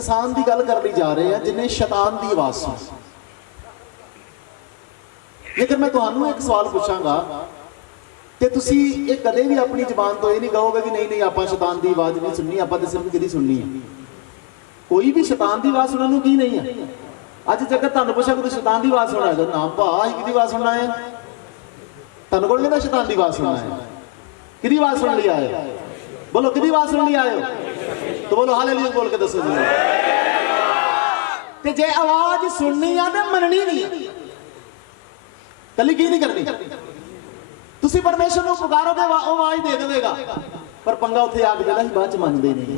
इंसान की गल करनी जा रहे हैं जिन्हें शैतान की आवाज़ सुनी। लेकिन मैं तुहानू एक सवाल पूछांगा तो तुसी ये कदे भी अपनी जबान तो ये नहीं कहोगे कि नहीं नहीं आप शैतान की आवाज़ नहीं सुननी, आप सिर्फ किहदी सुननी है। कोई भी शैतान की आवाज़ सुनने की नहीं है। अज जगह तुहानू पूछा कि शैतान की आवाज़ सुना है, ना भा किहदी आवाज़ सुनना है, तुहानू कोल कहंदा शैतान की आवाज़ सुनना है। किहदी आवाज़ सुन ली आए हो? बोलो किहदी आवाज़ सुन ली आए हो? तो बोलो हालेलुया बोल के दसो जी। ते जे आवाज़ सुननी है तो मननी नहीं, कली की नहीं करनी। तुसी परमेश्वर को पुकारोगे वो आवाज़ दे देगा, पर पंगा उत्थे आ गया बाद च मनदे नहीं।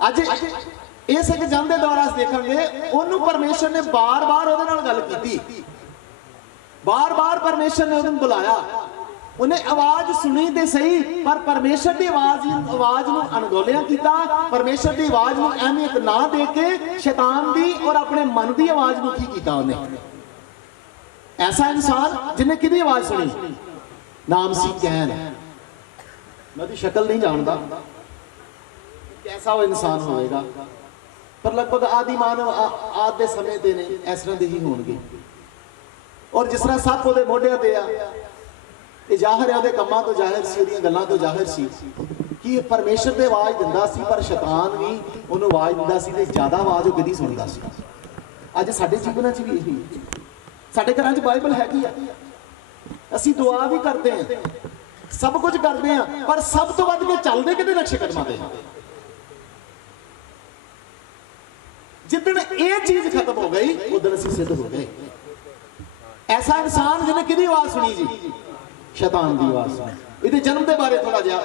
अज इस एक जन के द्वारा देखेंगे उन्होंने परमेश्वर ने बार बार वो गल की, बार बार परमेश्वर ने उन्हें बुलाया, उन्हें आवाज़ सुनी तो सही पर परमेश्वर की आवाज़ को अनगौलिया किया, परमेश्वर की आवाज़ को अहमियत ना दे के शैतान की और अपने मन की आवाज़ को की किया उन्हें। ऐसा इंसान जिन्हें किहदी आवाज़ सुनी, नाम सी कैन। मैं उसकी शक्ल नहीं जानता कैसा वो इंसान होएगा, पर लगभग आदि मानव आद के समय ते ने इस तरह के ही होंगे। और जिस तरह सप वो मोढिया ते ये जाहिर है, कमां तो जाहिर सी, उहदियां गल्लां तो जाहिर सी कि परमेश्वर ते आवाज़ दिंदा सी, पर शैतान भी उन्होंने आवाज़ दिंदा सी ते ज़्यादा आवाज़ वो किहदी सुनदा सी। अज साडे जीवन च भी यही, साडे घरां च बाइबल हैगी आ, असीं दुआ भी करते हैं, सब कुछ करते हैं, पर सब तो वध के चलते किहदे नक्शे कदमां ते। जिदन ये चीज खत्म हो गई उदन असीं सिद्ध हो गए। ऐसा इंसान जिन्हें किहदी आवाज़ सुनी जी, शैतान की आवाज़ सुनी। इहदे जन्म के बारे थोड़ा जिहा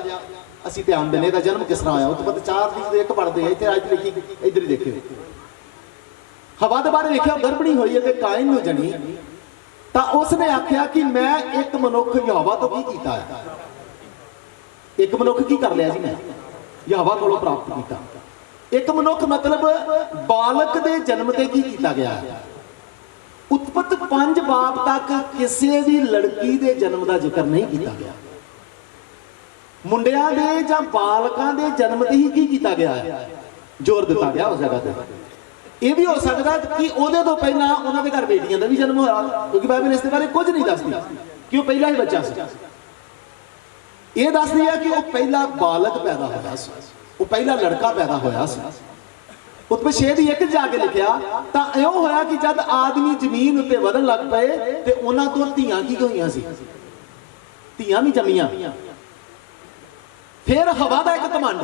असीं ध्यान देने, इहदा जन्म किस तरह आया। उत्पत्ति 4 दी एक पढ़ते हैं, इत्थे अज लिखी इधर ही देखियो, हवा के बारे लिखा गर्भणी हुई है कायन नूं जनी, तो उसने आख्या कि मैं एक मनुख यहोवा तो की कीता है। एक मनुख की कर लिया जी, मैं यहोवा कोलों प्राप्त किया। एक मनुख मतलब बालक के जन्म ते की किया गया है। उत्पत्ति 5 बाब तक किसी भी लड़की के जन्म का जिक्र नहीं किया गया, मुंडिया के या बालकों के जन्म ते ही की किया गया है, जोर दिता गया उस जगह पर। यह भी हो सकता कि उहदे तो पहला उन्होंने घर बेटियां का भी जन्म होया, क्योंकि बाइबल इस बारे कुछ नहीं दसदी कि वह पहला ही बच्चा सी। यह दसदी है कि वह पहला बालक पैदा होया सी, वो पहला लड़का पैदा होया सी। उत्पत्ति 6 दी 1 जाके लिखा तो इं होया कि जब आदमी जमीन उत्ते वधन लग पे तो उन्हां तो धीआं की होईयां सी, धीआं भी जमीआं। फिर हवा का एक घमंड,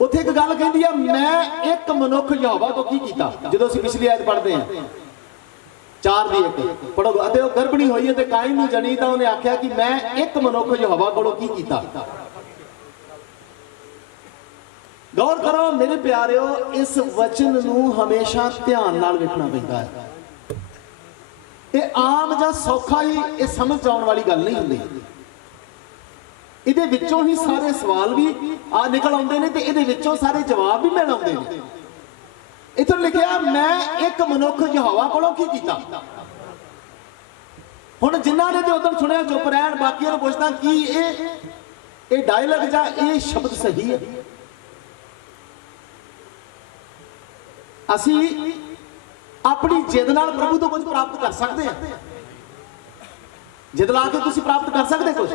उत्थे एक गल कहती है मैं एक मनुख यहोवा तो की कीता। जो असीं पिछली आयत पढ़ते हैं 4 दी 1 पढ़ो, अते वो गर्भणी हुई है तो कायन नूं जनी, तो उन्हें आख्या कि मैं एक मनुख यहोवा कोलों की कीता। गौर करो मेरे प्यारिओ, इस वचन नूं हमेशा ध्यान नाल वेखना पैंदा है। ये आम जां सौखा ही ये समझ आउण वाली गल नहीं हुंदी। इहदे विचों ही सारे सवाल भी निकल आउंदे ने ते इहदे विचों सारे जवाब भी मिल आउंदे ने। इत्थे लिखिआ मैं एक मनुख यहोवा कोलों की कीता। हुण जिन्हां ने ते उधर सुणिआ चुप रहण, बाकियां नूं पुछदा कि ये डायलॉग जां ये शब्द सही है। असीं अपनी जिद नाल प्रभु तो कुछ प्राप्त कर सकते हैं, जिद ला के तुसीं प्राप्त कर सकते कुछ।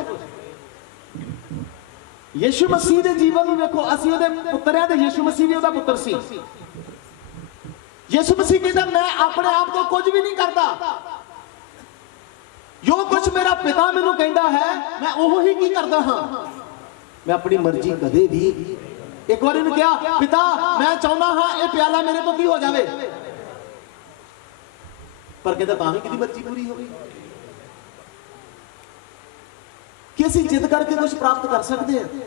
यीशु मसीह के जीवन में देखो, असीं उहदे पुत्तर हैं ते यीशु मसीह भी उहदा पुत्तर सी। यीशु मसीह कहता मैं अपने आप को कुछ भी नहीं करता, जो कुछ मेरा पिता मैनूं कहता है मैं ओह ही की करता हाँ। मैं अपनी मर्जी कदे भी, एक बार इन्हें कहा पिता मैं चाहता हाँ ये प्याला मेरे तो की हो जाए, पर कहता तां भी किहदी मर्जी पूरी हो गई। कि असीं जिद करके कुछ प्राप्त कर सकते हैं।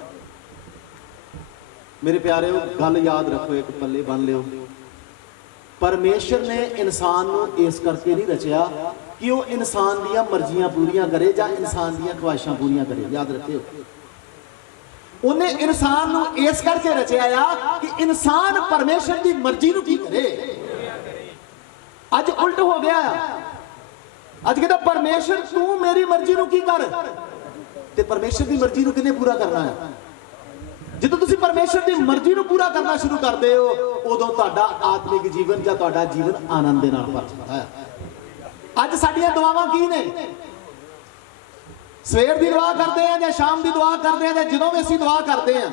मेरे प्यारे गल याद रखो, एक पल्ले बन लियो, परमेश्वर ने इंसान को इस करके नहीं रचिया कि वह इंसान दियां मर्जियां पूरियां करे या इंसान दियां ख्वाहिशां पूरियां करे। याद रखियो, उन्हें इंसान को इस करके रचिया कि इंसान परमेश्वर की मर्जी को की करे। अज उल्ट हो गया, अज कहता परमेश्वर तू मेरी मर्जी को की कर, ते परमेश्वर की मर्जी को किने पूरा करना है। ਜਦੋਂ ਤੁਸੀਂ ਪਰਮੇਸ਼ਰ ਦੀ ਮਰਜ਼ੀ ਨੂੰ ਪੂਰਾ ਕਰਨਾ ਸ਼ੁਰੂ ਕਰਦੇ ਹੋ ਉਦੋਂ ਤੁਹਾਡਾ ਆਤਮਿਕ ਜੀਵਨ ਜਾਂ ਤੁਹਾਡਾ ਜੀਵਨ ਆਨੰਦ ਦੇ ਨਾਲ ਭਰ ਜਾਂਦਾ ਹੈ। ਅੱਜ ਸਾਡੀਆਂ ਦੁਆਵਾਂ ਕੀ ਨੇ? ਸਵੇਰ ਦੀ ਦੁਆ ਕਰਦੇ ਆ ਜਾਂ ਸ਼ਾਮ ਦੀ ਦੁਆ ਕਰਦੇ ਆ ਜਾਂ ਜਦੋਂ ਵੀ ਅਸੀਂ ਦੁਆ ਕਰਦੇ ਆ,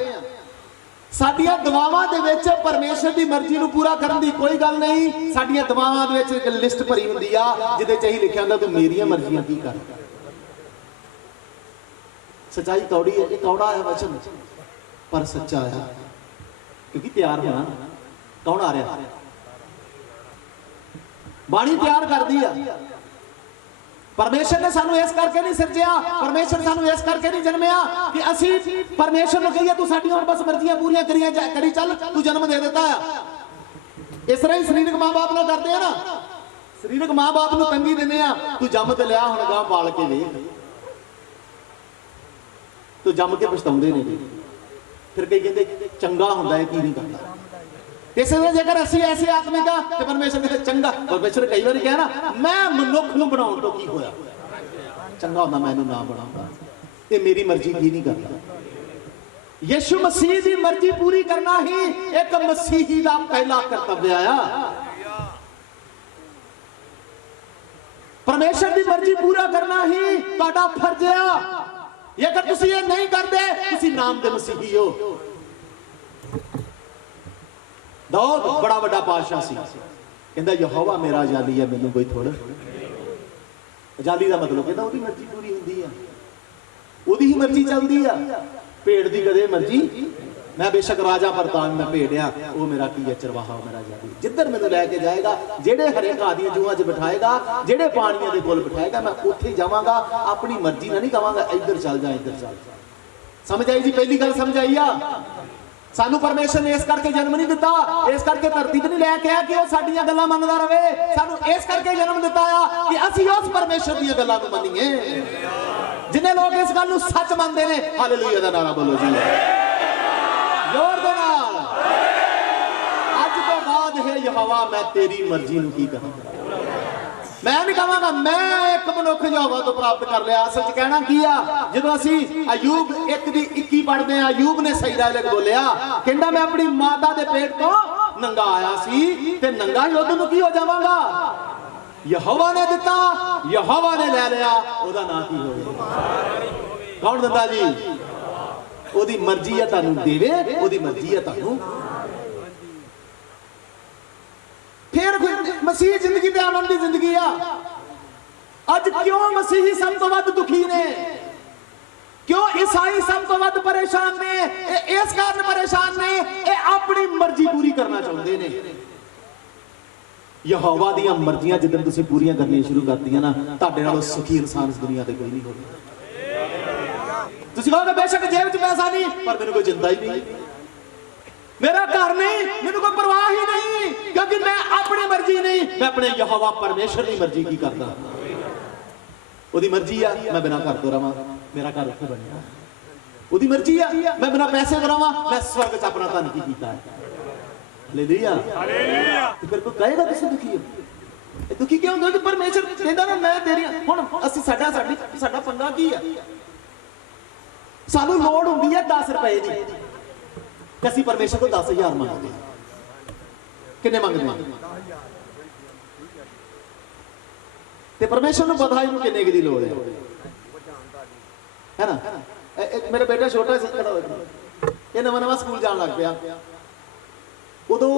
ਸਾਡੀਆਂ ਦੁਆਵਾਂ ਦੇ ਵਿੱਚ ਪਰਮੇਸ਼ਰ ਦੀ ਮਰਜ਼ੀ ਨੂੰ ਪੂਰਾ ਕਰਨ ਦੀ ਕੋਈ ਗੱਲ ਨਹੀਂ। ਸਾਡੀਆਂ ਦੁਆਵਾਂ ਦੇ ਵਿੱਚ ਇੱਕ ਲਿਸਟ ਭਰੀ ਹੁੰਦੀ ਆ ਜਿਹਦੇ 'ਚ ਇਹੀ ਲਿਖਿਆ ਹੁੰਦਾ ਤੂੰ ਮੇਰੀਆਂ ਮਰਜ਼ੀਆਂ ਕੀ ਕਰ। ਸੱਚਾਈ ਕੌੜੀ ਹੈ, ਇਹ ਕੌੜਾ ਹੈ ਵਚਨ ਪਰ ਸੱਚਾ ਆ, ਕਿਉਂਕਿ ਤਿਆਰ ਹੋਣਾ ਕੌਣ ਆ ਰਿਹਾ? ਬਾਣੀ ਤਿਆਰ ਕਰਦੀ ਆ। ਪਰਮੇਸ਼ਰ ਨੇ ਸਾਨੂੰ ਇਸ ਕਰਕੇ ਨਹੀਂ ਸਿਰਜਿਆ, ਪਰਮੇਸ਼ਰ ਸਾਨੂੰ ਇਸ ਕਰਕੇ ਨਹੀਂ ਜਨਮਿਆ ਕਿ ਅਸੀਂ ਪਰਮੇਸ਼ਰ ਨੂੰ ਕਹੀਏ ਤੂੰ ਸਾਡੀਆਂ ਹੁਣ ਬਸ ਮਰਜ਼ੀਆਂ ਪੂਰੀਆਂ ਕਰੀ ਚੱਲ, ਤੂੰ ਜਨਮ ਦੇ ਦਿੱਤਾ ਆ। ਇਸ ਤਰ੍ਹਾਂ ਹੀ ਸਰੀਰਕ ਮਾਂ-ਬਾਪ ਨਾਲ ਕਰਦੇ ਆ ਨਾ, ਸਰੀਰਕ ਮਾਂ-ਬਾਪ ਨੂੰ ਤੰਗੀ ਦਿੰਦੇ ਆ, ਤੂੰ ਜੰਮ ਤੇ ਲਿਆ ਹੁਣ ਗਾਂ ਪਾਲ ਕੇ ਵੇਖ, ਤੂੰ ਜੰਮ ਕੇ ਪਛਤਾਉਂਦੇ ਨੇ। ਫਿਰ ਕਈ ਕਹਿੰਦੇ ਚੰਗਾ ਹੁੰਦਾ ਹੈ ਕੀ ਨਹੀਂ ਕਰਦਾ। ਇਸੇ ਤਰ੍ਹਾਂ ਜੇਕਰ ਅਸੀਂ ਐਸੇ ਆਤਮਿਕ ਆ ਤੇ ਪਰਮੇਸ਼ਰ ਕਹਿੰਦੇ ਚੰਗਾ, ਪਰਮੇਸ਼ਰ ਕਈ ਵਾਰੀ ਕਿਹਾ ਨਾ ਮੈਂ ਮਨੁੱਖ ਨੂੰ ਬਣਾਉਣ ਤੋਂ ਕੀ ਹੋਇਆ, ਚੰਗਾ ਹੁੰਦਾ ਮੈਂ ਇਹਨੂੰ ਨਾ ਬਣਾਉਂਦਾ, ਇਹ ਮੇਰੀ ਮਰਜ਼ੀ ਕੀ ਨਹੀਂ ਕਰਦਾ। ਯਿਸੂ ਮਸੀਹ ਦੀ ਮਰਜ਼ੀ ਪੂਰੀ ਕਰਨਾ ਹੀ ਇੱਕ ਮਸੀਹੀ ਦਾ ਪਹਿਲਾ ਕਰਤੱਵ ਆ। ਪਰਮੇਸ਼ਰ ਦੀ ਮਰਜ਼ੀ ਪੂਰਾ ਕਰਨਾ ਹੀ ਤੁਹਾਡਾ ਫਰਜ਼ ਆ। ਜੇਕਰ ਤੁਸੀਂ ਇਹ ਨਹੀਂ ਕਰਦੇ ਤੁਸੀਂ ਨਾਮ ਦੇ ਮਸੀਹੀ ਹੋ। ਦਾਊਦ ਬੜਾ ਵੱਡਾ ਬਾਦਸ਼ਾਹ ਸੀ, ਕਹਿੰਦਾ ਯਹੋਵਾ ਮੇਰਾ ਜਾਲੀ ਹੈ ਮੈਨੂੰ ਕੋਈ ਥੋੜਾ। ਜਾਲੀ ਦਾ ਮਤਲਬ ਕਹਿੰਦਾ ਉਹਦੀ ਮਰਜ਼ੀ ਪੂਰੀ ਹੁੰਦੀ ਆ, ਉਹਦੀ ਹੀ ਮਰਜ਼ੀ ਚੱਲਦੀ ਆ, ਭੇਡ ਦੀ ਕਦੇ ਮਰਜ਼ੀ। ਮੈਂ ਬੇਸ਼ੱਕ ਰਾਜਾ ਪ੍ਰਤਾਪ ਮੈਂ ਭੇੜਿਆ, ਉਹ ਮੇਰਾ ਕੀ ਹੈ ਚਰਵਾਹਾ, ਉਹ ਮੇਰਾ ਜਾਲੀ। ਜਿੱਧਰ ਮੈਨੂੰ ਲੈ ਕੇ ਜਾਏਗਾ, ਜਿਹੜੇ ਹਰੇ ਘਾਹ ਦੀਆਂ ਜੂਆਂ 'ਚ ਬਿਠਾਏਗਾ, ਜਿਹੜੇ ਪਾਣੀਆਂ ਦੇ ਕੋਲ ਬਿਠਾਏਗਾ, ਮੈਂ ਉੱਥੇ ਜਾਵਾਂਗਾ। ਆਪਣੀ ਮਰਜ਼ੀ ਨਾਲ ਨਹੀਂ ਕਵਾਂਗਾ ਇੱਧਰ ਚੱਲ ਜਾ ਇੱਧਰ ਚੱਲ ਜਾ। ਸਮਝ ਆਈ ਜੀ? ਪਹਿਲੀ ਗੱਲ ਸਮਝ ਆਈ ਆ। ਸਾਨੂੰ ਪਰਮੇਸ਼ਰ ਨੇ ਇਸ ਕਰਕੇ ਜਨਮ ਨਹੀਂ ਦਿੱਤਾ, ਇਸ ਕਰਕੇ ਧਰਤੀ ਤੇ ਨਹੀਂ ਲੈ ਕੇ ਆਇਆ ਕਿ ਉਹ ਸਾਡੀਆਂ ਗੱਲਾਂ ਮੰਨਦਾ ਰਹੇ। ਸਾਨੂੰ ਇਸ ਕਰਕੇ ਜਨਮ ਦਿੱਤਾ ਆ ਕਿ ਅਸੀਂ ਉਸ ਪਰਮੇਸ਼ਰ ਦੀਆਂ ਗੱਲਾਂ ਨੂੰ ਮੰਨੀਏ। ਜਿੰਨੇ ਲੋਕ ਇਸ ਗੱਲ ਨੂੰ ਸੱਚ ਮੰਨਦੇ ਨੇ ਹਾਲੇਲੂਇਆ ਦਾ ਨਾਰਾ ਬੋਲੋ ਜੀ ਜ਼ੋਰ ਦੇ ਨਾਲ। ਅੱਜ ਤੋਂ ਬਾਅਦ ਹੈ ਯਹੋਵਾ ਮੈਂ ਤੇਰੀ ਮਰਜ਼ੀ ਨੂੰ ਕੀ ਕਰਾਂ। ਮੈਂ ਨਹੀਂ ਕਹਾਂਗਾ ਮੈਂ ਇੱਕ ਮਨੁੱਖ ਯਹੋਵਾ ਤੋਂ ਪ੍ਰਾਪਤ ਕਰ ਲਿਆ। ਅਸਲ 'ਚ ਕਹਿਣਾ ਕੀ ਆ? ਜਦੋਂ ਅਸੀਂ ਅਯੂਬ 1:21 ਪੜ੍ਹਦੇ ਆ, ਅਯੂਬ ਨੇ ਸਹੀ ਡਾਇਲੌਗ ਬੋਲਿਆ, ਕਹਿੰਦਾ ਮੈਂ ਆਪਣੀ ਮਾਤਾ ਦੇ ਪੇਟ ਤੋਂ ਨੰਗਾ ਆਇਆ ਸੀ ਤੇ ਨੰਗਾ ਹੀ ਉਹਨੂੰ ਕੀ ਹੋ ਜਾਵਾਂਗਾ। ਯਹੋਵਾ ਨੇ ਦਿੱਤਾ, ਯਹੋਵਾ ਨੇ ਲੈ ਲਿਆ, ਉਹਦਾ ਨਾਂ ਕੀ ਹੋਵੇ? ਕੌਣ ਦਿੰਦਾ ਜੀ? ਉਹਦੀ ਮਰਜ਼ੀ ਹੈ ਤੁਹਾਨੂੰ ਦੇਵੇ, ਉਹਦੀ ਮਰਜ਼ੀ ਹੈ ਤੁਹਾਨੂੰ। ਫਿਰ ਮਸੀਹ ਜ਼ਿੰਦਗੀ ਤੇ ਆਨੰਦ ਦੀ ਜ਼ਿੰਦਗੀ ਆ। ਅੱਜ ਕਿਉਂ ਮਸੀਹੀ ਸਭ ਤੋਂ ਵੱਧ ਦੁਖੀ ਨੇ? ਕਿਉਂ ਈਸਾਈ ਸਭ ਤੋਂ ਵੱਧ ਪਰੇਸ਼ਾਨ ਨੇ? ਇਹ ਇਸ ਕਾਰਨ ਪਰੇਸ਼ਾਨ ਨੇ, ਇਹ ਆਪਣੀ ਮਰਜ਼ੀ ਪੂਰੀ ਕਰਨਾ ਚਾਹੁੰਦੇ ਨੇ। ਯਹੋਵਾ ਦੀਆਂ ਮਰਜ਼ੀਆਂ ਜਦੋਂ ਤੁਸੀਂ ਪੂਰੀਆਂ ਕਰਨੀਆਂ ਸ਼ੁਰੂ ਕਰਤੀਆਂ ਨਾ, ਤੁਹਾਡੇ ਨਾਲੋਂ ਸੁਖੀ ਇਨਸਾਨ ਇਸ ਦੁਨੀਆ ਤੇ ਕੋਈ ਨਹੀਂ ਹੋਵੇਗਾ। ਤੁਸੀਂ ਕਹੋਗੇ ਬੇਸ਼ੱਕ ਜੇਬ 'ਚ ਪੈਸਾ ਨਹੀਂ, ਪਰ ਮੈਨੂੰ ਕੋਈ ਚਿੰਤਾ ਹੀ ਨਹੀਂ, ਮੇਰਾ ਘਰ ਨਹੀਂ, ਮੈਨੂੰ ਕੋਈ ਪਰਵਾਹ ਹੀ ਨਹੀਂ, ਕਿਉਂਕਿ ਮੈਂ ਆਪਣੀ ਮਰਜ਼ੀ ਨਹੀਂ, ਮੈਂ ਆਪਣੇ ਯਹੋਵਾ ਪਰਮੇਸ਼ਰ ਦੀ ਮਰਜ਼ੀ ਕੀ ਕਰਦਾ। ਉਹਦੀ ਮਰਜ਼ੀ ਆ ਮੈਂ ਬਿਨਾਂ ਘਰ ਤੋਂ ਰਵਾਂ, ਮੇਰਾ ਘਰ ਉੱਥੇ ਬਣਿਆ। ਉਹਦੀ ਮਰਜ਼ੀ ਆ ਮੈਂ ਬਿਨਾਂ ਪੈਸੇ ਤੋਂ ਰਵਾਂ, ਮੈਂ ਸਵਰਗ 'ਚ ਆਪਣਾ ਧਨ ਕੀ ਕੀਤਾ ਹੈ। Hallelujah hallelujah. ਤੇ ਫਿਰ ਕੋਈ ਕਹੇਗਾ ਤੁਸੀਂ ਦੁਖੀ ਹੋ। ਇਹ ਦੁਖੀ ਕਿਉਂ ਹੁੰਦੇ? ਪਰਮੇਸ਼ਰ ਕਹਿੰਦਾ ਨਾ ਮੈਂ ਤੇਰੀਆਂ। ਹੁਣ ਅਸੀਂ ਸਾਡਾ ਪੰਗਾ ਕੀ ਆ? ਸਾਨੂੰ ਲੋੜ ਹੁੰਦੀ ਹੈ 10 ਰੁਪਏ ਦੀ, ਤੇ ਅਸੀਂ ਪਰਮੇਸ਼ਰ ਕੋਲ 10,000 ਮੰਗਦੇ। ਕਿੰਨੇ ਮੰਗਦੇ? ਤੇ ਪਰਮੇਸ਼ਰ ਨੂੰ ਪਤਾ ਇਹਨੂੰ ਕਿੰਨੇ ਦੀ ਲੋੜ ਹੈ ਨਾ। ਮੇਰਾ ਬੇਟਾ ਛੋਟਾ ਸੀ, ਇਹ ਨਵਾਂ ਸਕੂਲ ਜਾਣ ਲੱਗ ਪਿਆ। ਉਦੋਂ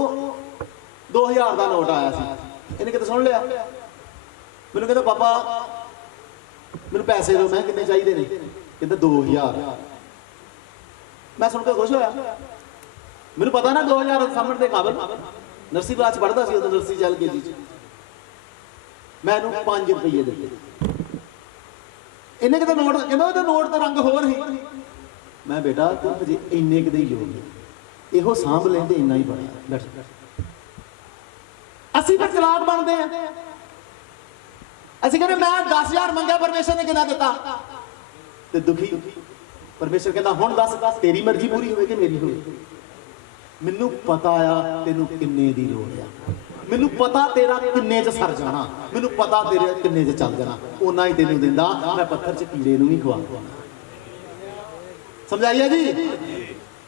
2000 ਦਾ ਨੋਟ ਆਇਆ ਸੀ। ਇਹਨੇ ਕਿਤੇ ਸੁਣ ਲਿਆ, ਮੈਨੂੰ ਕਹਿੰਦਾ ਪਾਪਾ ਮੈਨੂੰ ਪੈਸੇ ਦਿਓ। ਮੈਂ ਕਿੰਨੇ ਚਾਹੀਦੇ ਨੇ? ਕਹਿੰਦਾ 2000। ਮੈਂ ਸੁਣ ਕੇ ਖੁਸ਼ ਹੋਇਆ। ਮੈਨੂੰ ਪਤਾ ਨਾ 2000 ਸਾਹਮਣੇ ਦੇ ਕਾਬਲ। ਨਰਸਰੀ ਕਲਾਸ ਪੜ੍ਹਦਾ ਸੀ ਉਦੋਂ, ਨਰਸਰੀ ਚੱਲ ਗਈ ਜੀ। ਮੈਂ ਇਹਨੂੰ 5 ਰੁਪਏ ਦਿੱਤੇ। ਇਹਨੇ ਕਿਤੇ ਨੋਟ, ਕਹਿੰਦਾ ਉਹਦਾ ਨੋਟ ਦਾ ਰੰਗ ਹੋਰ ਸੀ। ਮੈਂ ਬੇਟਾ ਤੂੰ ਅਜੇ ਇੰਨੇ ਕਿਤੇ ਹੀ ਹੋਗੇ, ਇਹੋ ਸਾਂਭ ਲੈਂਦੇ ਇੰਨਾ ਹੀ ਬਣਿਆ। ਅਸੀਂ ਫਿਰ ਚਲਾਕ ਬਣਦੇ ਆ। ਅਸੀਂ ਕਹਿੰਦੇ ਮੈਂ 10,000 ਮੰਗਿਆ, ਪਰਮੇਸ਼ਰ ਨੇ ਕਿੰਨਾ ਦਿੱਤਾ? ਤੇ ਦੁਖੀ। ਪਰਮੇਸ਼ਰ ਕਹਿੰਦਾ ਹੁਣ ਦੱਸ ਤੇਰੀ ਮਰਜ਼ੀ ਪੂਰੀ ਹੋਵੇ ਕਿ ਮੇਰੀ ਹੋਵੇ? ਮੈਨੂੰ ਪਤਾ ਆ ਤੈਨੂੰ ਕਿੰਨੇ ਦੀ ਲੋੜ ਆ, ਮੈਨੂੰ ਪਤਾ ਤੇਰਾ ਕਿੰਨੇ 'ਚ ਸਰ ਜਾਣਾ, ਮੈਨੂੰ ਪਤਾ ਤੇਰੇ ਕਿੰਨੇ 'ਚ ਚੱਲ ਜਾਣਾ, ਉਹਨਾਂ ਹੀ ਤੈਨੂੰ ਦਿੰਦਾ। ਮੈਂ ਪੱਥਰ 'ਚ ਕੀੜੇ ਨੂੰ ਵੀ ਖਵਾ। ਸਮਝਾਈਏ ਜੀ?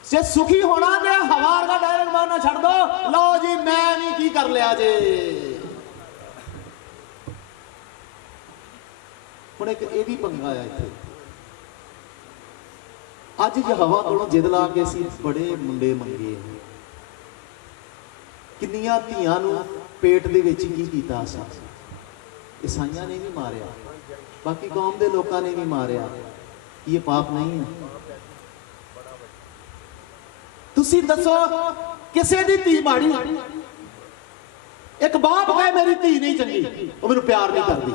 जे सुखी होना ते हवा वर्गा डायरेक्ट मारना छड़ दो, लो जी मैं भी की कर लिया जे। हुण एक ये भी पंगा है इत्थे, अज जे हवा कोलों जिद ला के असीं बड़े मुंडे मंगे, किन्नियां धीआं नूं पेट दे विच की कीता असां। ईसाइयां ने भी मारिया, बाकी कौम के लोगों ने भी मारिया, ये पाप नहीं है? तुसी दसो किसी दी धी माड़ी, एक बाप कहे मेरी धी नहीं चंगी, वो मैनूं प्यार नहीं करती।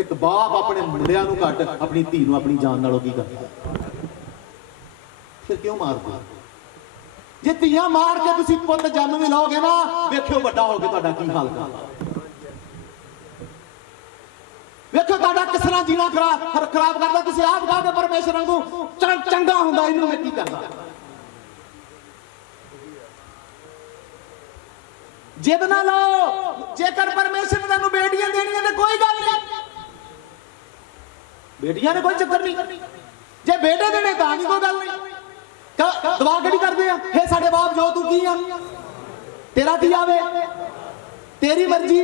एक बाप अपने मुंडिਆਂ ਨੂੰ घट अपनी धी ਨੂੰ अपनी जान नालों की करता, फिर क्यों मारदा? जे धीआं मार के तुसी पुੱਤ जन्म भी लओगे ना, वेखियो वड्डा हो के तुहाडा की हाल करदा। वेखो तुहाडा किस तरह जीना खराब करदा। तुसीं आप कहो कि परमेश्वर वांगू चंगा हुंदा, इहनूं मैं की करदा। जिद ना लो, जेकर परमेश्वर ने तुहानूं बेटियां देणियां ते कोई गल नहीं, बेटियां ने कोई चक्कर नहीं। जे बेटे देने तां भी कोई गल नहीं। दवा किहड़ी करदे आ, हे साडे बाप जो तू की आ, तेरा की आवे, तेरी मर्जी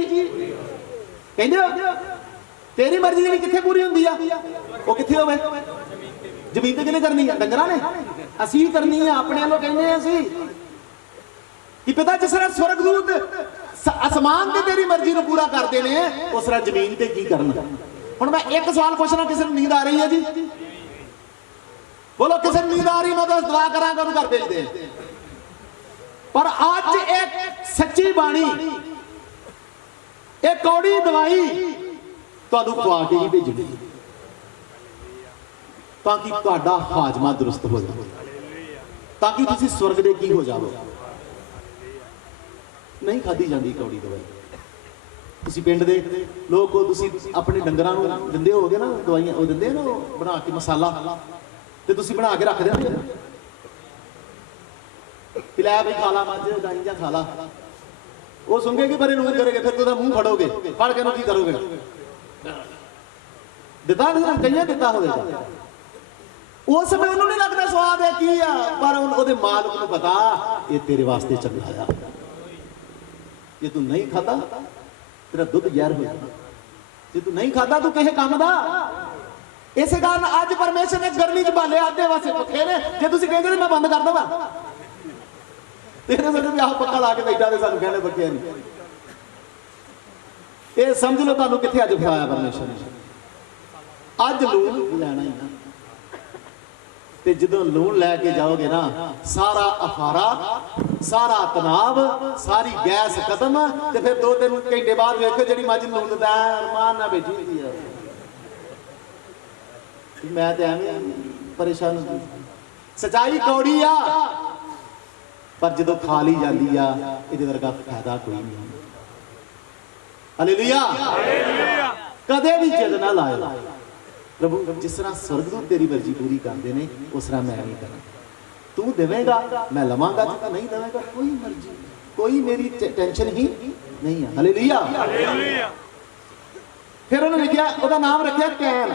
कहंदे हो। तेरी मर्जी जी कित्थे पूरी हुंदी आ, वो कित्थे होवे? जमीन ते किहने करनी है? डंगरां ने। असीं करनी है, अपने वालों कहने असीं कि पिता जिस तरह स्वर्गदूत आसमान ते तेरी मर्जी नूं पूरा करदे ने, उस तरह जमीन ते की करना। हुण मैं एक सवाल पुछना, किसी नूं नींद आ रही है जी? बोलो, किसी नूं नींद आ रही? मैं तो दुआ करांगा उहनूं घर भेज दे। पर अज एक सच्ची बाणी, एक कौड़ी दवाई तुहानूं खुआ के ही भेजनी, ताकि तुहाडा हाजमा दुरुस्त हो जाए, ताकि तुसीं स्वर्ग दे की हो जाओ। नहीं खाधी जाती कौड़ी दवाई। तुसीं पिंड दे लोग को तुसीं अपने डंगरां नूं दिंदे होगे ना दवाइयां, वो दिंदे ना बना के मसाला, ते तुसीं बना के रख दिंदे हो कि लै बई खा ला मझ गाई जा खा ला। वो सुंघेगी पर नूं करेगे, फिर तुहाडा मूँह फड़ोगे, फड़ के की करोगे? दिता कई दिता होगा, उस समय उन्होंने नहीं लगता स्वाद है की आ, पर उहदे मालक नूं पता ये तेरे वास्ते चंगा आ। जे तू नहीं खाता तेरा दुध जहर हो जाना, जे तू नहीं खाता तू किसे काम दा। इस कारण अज परमेश्वर ने गर्मी च बाले आधे वास्ते पखे ने, जे तुसीं कहंदे मैं बंद कर दवां, तेरे साडे भी पक्का ला के बैठा ते सानूं कहने पक्के नहीं। ये समझ लो तुहानूं कित्थे अज फसाया परमेश्वर ने। अज लून लैना ही ना, ते जदों लून लैके जाओगे ना, सारा अफारा, सारा तनाव, सारी गैस खत्म, ते फिर 2-3 घंटे बाद वेखो जिहड़ी मझ लून दा अरमान ना बैठी हुंदी है। मैं ते एवें परेशान हूं। सच्चाई कौड़ी आ, पर जदों खा ली जाती आ, इहदे वर्गा फायदा कोई नहीं। हालेलुया। कदे भी जिद ना लाओ। प्रभु जिस तरह स्वर्गदूत तेरी मर्जी पूरी करते हैं, उस तरह मैं नहीं करा। तू देवेगा मैं लवांगा, तू नहीं देवेगा कोई मर्जी, कोई मेरी टेंशन ही नहीं है। हालेलुया। फिर उन्होंने लिखा, उसका नाम रखा कैन।